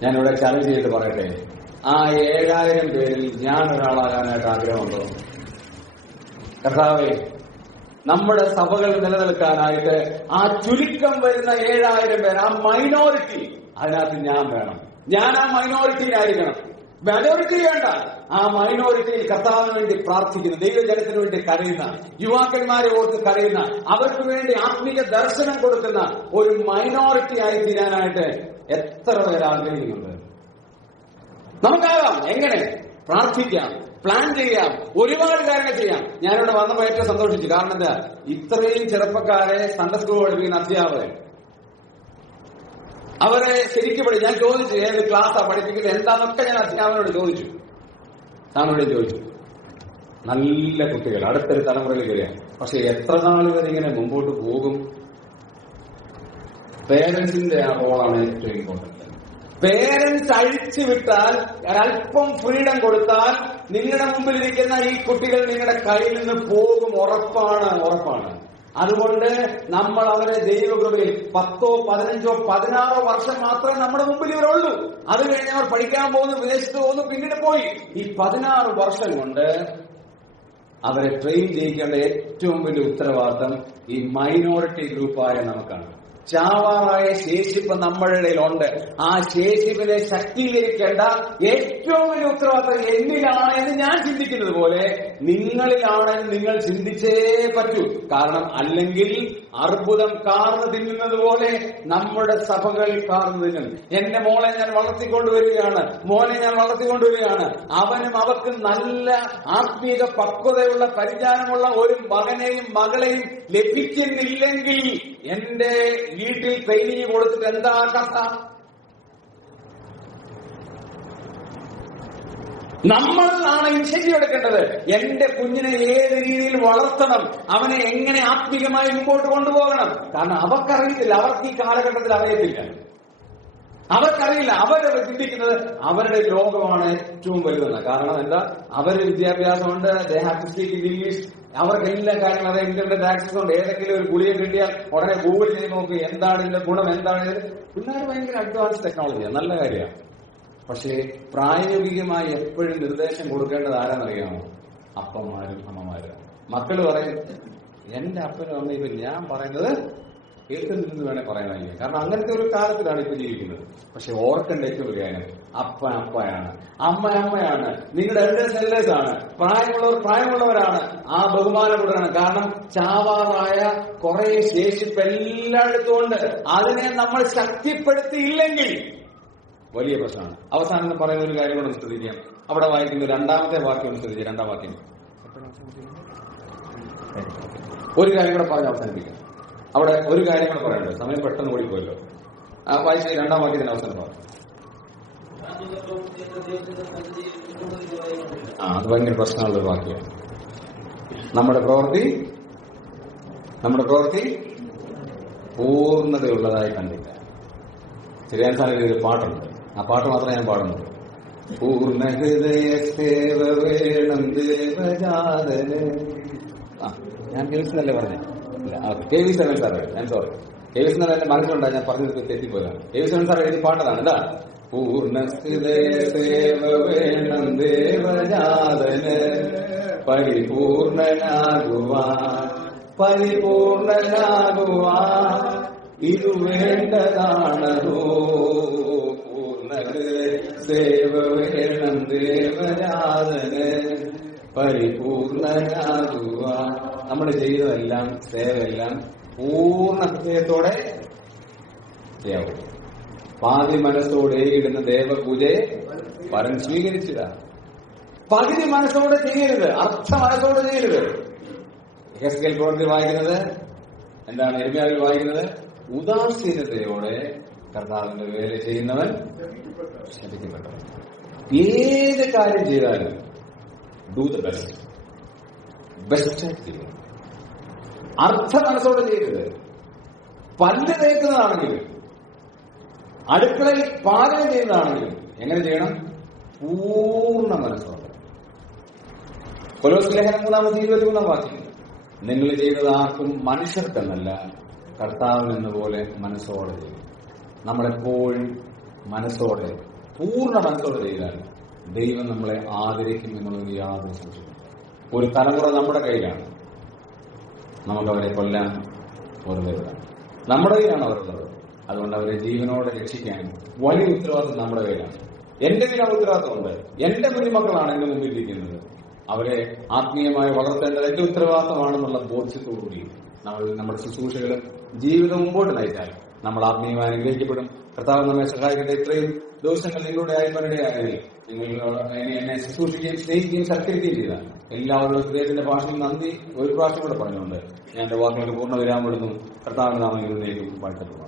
ഞാനിവിടെ ചലഞ്ച് ചെയ്തിട്ട് പറയട്ടെ, ആ 7000 പേരിൽ ഞാൻ ഒരാളാകാനായിട്ട് ആഗ്രഹമുണ്ടോ? കർത്താവേ, നമ്മുടെ സഭകൾ നിലനിൽക്കാനായിട്ട് ആ ചുരുക്കം വരുന്ന 7000 പേർ, ആ മൈനോറിറ്റി, അതിനകത്ത് ഞാൻ വേണം. ഞാൻ ആ മൈനോറിറ്റിയിലായിരിക്കണം. മെജോറിറ്റി വേണ്ട, ആ മൈനോറിറ്റിയിൽ കർത്താവിന് വേണ്ടി പ്രാർത്ഥിക്കുന്ന, ദൈവജനത്തിന് വേണ്ടി കരയുന്ന, യുവാക്കന്മാരെ ഓർത്ത് കരയുന്ന, അവർക്ക് വേണ്ടി ആത്മീയ ദർശനം കൊടുക്കുന്ന ഒരു മൈനോറിറ്റി ആയി തീരാനായിട്ട് എത്ര പേർ ആഗ്രഹിക്കുന്നുണ്ട്? നമുക്കാകാം. എങ്ങനെ? പ്രാർത്ഥിക്കാം, പ്ലാൻ ചെയ്യാം, ഒരുപാട് കാര്യങ്ങൾ ചെയ്യാം. ഞാനിവിടെ വന്നപ്പോൾ ഏറ്റവും സന്തോഷിച്ചു. കാരണം എന്താ, ഇത്രയും ചെറുപ്പക്കാരെ സൺഡേ സ്കൂൾ പഠിപ്പിക്കുന്ന അധ്യാപകർ, അവരെ ശരിക്കും ഞാൻ ചോദിച്ചു ഏത് ക്ലാസ്സാ പഠിപ്പിക്കുന്നത് എന്താന്നൊക്കെ ഞാൻ അധ്യാപകനോട് ചോദിച്ചു, താങ്കളോട് ചോദിച്ചു. നല്ല കുട്ടികൾ അടുത്തൊരു തലമുറയിൽ വരികയാണ്. പക്ഷെ എത്ര നാൾ വരെ ഇങ്ങനെ മുമ്പോട്ട് പോകും? പേരൻസിന്റെ ആ റോളാണ് ഏറ്റവും ഇമ്പോർട്ടന്റ്. പേരൻസ് അഴിച്ചു വിട്ടാൽ, ഒരല്പം ഫ്രീഡം കൊടുത്താൽ, നിങ്ങളുടെ മുമ്പിലിരിക്കുന്ന ഈ കുട്ടികൾ നിങ്ങളുടെ കയ്യിൽ നിന്ന് പോകും. ഉറപ്പാണ്. അതുകൊണ്ട് നമ്മൾ അവരെ ദൈവകൃപയിൽ 10, 15, 16 വർഷം മാത്രമേ നമ്മുടെ മുമ്പിൽ ഇവരുള്ളൂ. അത് കഴിഞ്ഞ് അവർ പഠിക്കാൻ പോകുന്നു, വിദേശത്ത് പോകുന്നു, പിന്നീട് പോയി. ഈ 16 വർഷം കൊണ്ട് അവരെ ട്രെയിൻ ചെയ്യിക്കേണ്ട ഏറ്റവും വലിയ ഉത്തരവാദിത്തം ഈ മൈനോറിറ്റി ഗ്രൂപ്പായ നമുക്കാണ്. ചാവാറായ ശേഷിപ്പ് നമ്മളുടെ ഇടയിലുണ്ട്. ആ ശേഷിപ്പിനെ ശക്തീകരിക്കേണ്ട ഏറ്റവും വലിയ ഉത്തരവാദിത്തം എന്നിലാണ് എന്ന് ഞാൻ ചിന്തിക്കുന്നത് പോലെ നിങ്ങളിലാണെന്ന് നിങ്ങൾ ചിന്തിച്ചേ പറ്റൂ. കാരണം അല്ലെങ്കിൽ അർബുദം കാർന്നു തിന്നുന്നത് പോലെ നമ്മുടെ സഭകൾ കാർന്നു തിന്നും. എന്റെ മോളെ ഞാൻ വളർത്തിക്കൊണ്ടുവരികയാണ്, മോനെ ഞാൻ വളർത്തിക്കൊണ്ടുവരികയാണ്. അവനും അവർക്ക് നല്ല ആത്മീക പക്വതയുള്ള പരിജ്ഞാനമുള്ള ഒരു മകനെയും മകളെയും ലഭിക്കുന്നില്ലെങ്കിൽ എന്റെ വീട്ടിൽ ട്രെയിനിങ് കൊടുത്തിട്ട് എന്താ കഥ? നമ്മളാണ് ഇനിഷ്യേറ്റീവ് എടുക്കേണ്ടത്. എന്റെ കുഞ്ഞിനെ ഏത് രീതിയിൽ വളർത്തണം, അവനെ എങ്ങനെ ആത്മീകമായി മുമ്പോട്ട് കൊണ്ടുപോകണം. കാരണം അവർക്കറിയത്തില്ല, അവർക്ക് ഈ കാലഘട്ടത്തിൽ അറിയത്തില്ല, അവർക്കറിയില്ല. അവർ ചിന്തിക്കുന്നത് അവരുടെ ലോകമാണ് ഏറ്റവും വലുതെന്ന്. കാരണം എന്താ, അവര് വിദ്യാഭ്യാസമുണ്ട്, they have to speak English, അവർക്ക് എല്ലാ കാര്യങ്ങളും അതായത് ഇന്റർനെറ്റ് ആക്സസ് ഉണ്ട്. ഏതെങ്കിലും ഒരു ഗുളിക കിട്ടിയാൽ ഉടനെ ഗൂഗിൾ ചെയ്ത് നോക്കുക എന്താണ് ഇതിന്റെ ഗുണം, എന്താണ് ഇത്. പിള്ളേർ ഭയങ്കര അഡ്വാൻസ് ടെക്നോളജിയാണ്, നല്ല കാര്യമാണ്. പക്ഷേ പ്രായോഗികമായി എപ്പോഴും നിർദ്ദേശം കൊടുക്കേണ്ടത് ആരാന്നറിയാമോ? അപ്പന്മാരും അമ്മമാരും. മക്കള് പറയും എന്റെ അപ്പനും അമ്മ ഇപ്പൊ ഞാൻ പറയുന്നത് കേൾക്കുന്നില്ലെന്ന് വേണേ പറയാനായിരിക്കും. കാരണം അങ്ങനത്തെ ഒരു കാലത്തിലാണ് ഇപ്പൊ ജീവിക്കുന്നത്. പക്ഷെ ഓർക്കേണ്ട ഏറ്റവും ഒരു കാര്യം, അപ്പൻ അപ്പയാണ്, അമ്മ അമ്മയാണ്, നിങ്ങളുടെ എൽഡേഴ്സ് എൽഡേഴ്സ് ആണ്, പ്രായമുള്ളവർ പ്രായമുള്ളവരാണ്. ആ ബഹുമാനം കൊടുക്കണം. കാരണം ചാവാറായ കുറെ ശേഷിപ്പ് എല്ലായിടത്തും ഉണ്ട്. അതിനെ നമ്മൾ ശക്തിപ്പെടുത്തിയില്ലെങ്കിൽ വലിയ പ്രശ്നമാണ്. അവസാനം പറയുന്ന ഒരു കാര്യം കൂടെ ശ്രദ്ധിക്കാം. അവിടെ വായിക്കുന്ന രണ്ടാമത്തെ വാക്യം ശ്രദ്ധിക്കുക. രണ്ടാം വാക്യം ഒരു കാര്യം കൂടെ പറഞ്ഞ് അവസാനിപ്പിക്കാം. അവിടെ ഒരു കാര്യം കൂടെ പറയണ്ടേ, സമയം പെട്ടെന്ന് ഓടിപ്പോയല്ലോ. വായിച്ച രണ്ടാം വാക്യത്തിന് അവസാനം പറഞ്ഞു. അത് ഭയങ്കര പ്രശ്നമുള്ള ഒരു വാക്യമാണ്. നമ്മുടെ പ്രവൃത്തി പൂർണ്ണതയുള്ളതായി കണ്ടില്ല. ശരിയാൻ സാറിന് ഒരു പാട്ടുണ്ട്, ആ പാട്ട് മാത്രമേ ഞാൻ പാടുന്നുള്ളൂ. പൂർണ്ണ ഹൃദയസേവ വേണം ദേവജാതന്. ഞാൻ കേൾക്കുന്നല്ലേ പറഞ്ഞേ? കെ വി സെവൻ സാർ, ഞാൻ സോറി, കെ വി സെവൻ എന്റെ മനസ്സിലുണ്ടായി, ഞാൻ പറഞ്ഞത് തെറ്റിപ്പോയതാണ്. കെ വി സെവൻ സാർ എഴുതി പാട്ടതാണ്. എന്താ? പൂർണ്ണ ഹൃദയസേവ വേണം ദേവജാതന്, പരിപൂർണനാകുവാൻ ഇതു വേണ്ടതാണോ? സേവ വേണം ദേവരാധന്, പരിപൂർണനാകുക. നമ്മൾ ചെയ്തതെല്ലാം സേവയെല്ലാം പൂർണ്ണ ഹൃദയത്തോടെ ചെയ്യാവൂ. പാതി മനസ്സോടെ ഇടുന്ന ദേവപൂജയെ പരൻ സ്വീകരിച്ചില്ല. പകുതി മനസ്സോടെ ചെയ്യരുത്, അർത്ഥ മനസ്സോടെ ചെയ്യരുത്. എഹെസ്കേൽ പ്രവൃത്തി വായിക്കുന്നത് എന്താണ്? യെരമ്യാവിൽ വായിക്കുന്നത് ഉദാസീനതയോടെ കർത്താവിന്റെ വേല ചെയ്യുന്നവൻ ശപിക്കപ്പെട്ടവൻ. ഏത് കാര്യം ചെയ്താലും ഡു ദ ബെസ്റ്റ്, ബെസ്റ്റായിട്ട് ചെയ്യുക. അർത്ഥ മനസ്സോടെ ചെയ്യരുത്. പല്ല് തേക്കുന്നതാണെങ്കിലും അടുക്കളയിൽ പാചകം ചെയ്യുന്നതാണെങ്കിലും എങ്ങനെ ചെയ്യണം? പൂർണ്ണ മനസ്സോടെ. കൊലോസ്യ ലേഖനം 3:23 വാക്യം, നിങ്ങൾ ചെയ്തത് ആർക്കും മനുഷ്യർക്കെന്നല്ല കർത്താവിനെന്ന പോലെ മനസ്സോടെ ചെയ്യും. നമ്മളെപ്പോഴും മനസ്സോടെ, പൂർണ്ണ മനസ്സോടെ ചെയ്താൽ ദൈവം നമ്മളെ ആദരിക്കും എന്നുള്ളത് യാതൊരു സംശയമില്ല. ഒരു തലമുറ നമ്മുടെ കയ്യിലാണ്. നമുക്കവരെ കൊല്ലാൻ വെറുതെ വിടാം. നമ്മുടെ കയ്യിലാണ് അവരുള്ളത്. അതുകൊണ്ട് അവരെ ജീവനോടെ രക്ഷിക്കാൻ വലിയ ഉത്തരവാദിത്വം നമ്മുടെ കയ്യിലാണ്. എന്റെ കയ്യിലാണ് ഉത്തരവാദിത്വമുണ്ട്. എന്റെ കുഞ്ഞുമക്കളാണ് എന്റെ മുമ്പിൽ ഇരിക്കുന്നത്. അവരെ ആത്മീയമായി വളർത്തേണ്ടത് എന്റെ ഉത്തരവാദിത്തമാണെന്നുള്ള ബോധ്യത്തോടുകൂടി നമ്മൾ നമ്മുടെ ശുശ്രൂഷകളും ജീവിതം മുമ്പോട്ട് നയിച്ചാൽ നമ്മൾ ആത്മീയമായി അനുഗ്രഹിക്കപ്പെടും. കർത്താവ് നമ്മെ സഹായിക്കട്ടെ. ഇത്രയും ദിവസങ്ങൾ നിങ്ങളുടെ ആയിപ്പനിടയായി നിങ്ങൾ എന്നെ ശുശ്രൂഷിക്കുകയും സ്നേഹിക്കുകയും സൽക്കരിക്കുകയും ചെയ്താൽ എല്ലാവരുടെ ഹൃദയത്തിന്റെ ഭാഷയിൽ നന്ദി ഒരു പ്രാവശ്യം കൂടെ പറഞ്ഞുകൊണ്ട് ഞാൻ എന്റെ വാക്കുകൾ പൂർണ്ണ വിരാമപ്പെടുന്നു. കർത്താവിന്റെ നാമം വാഴ്ത്തപ്പെടുന്നു.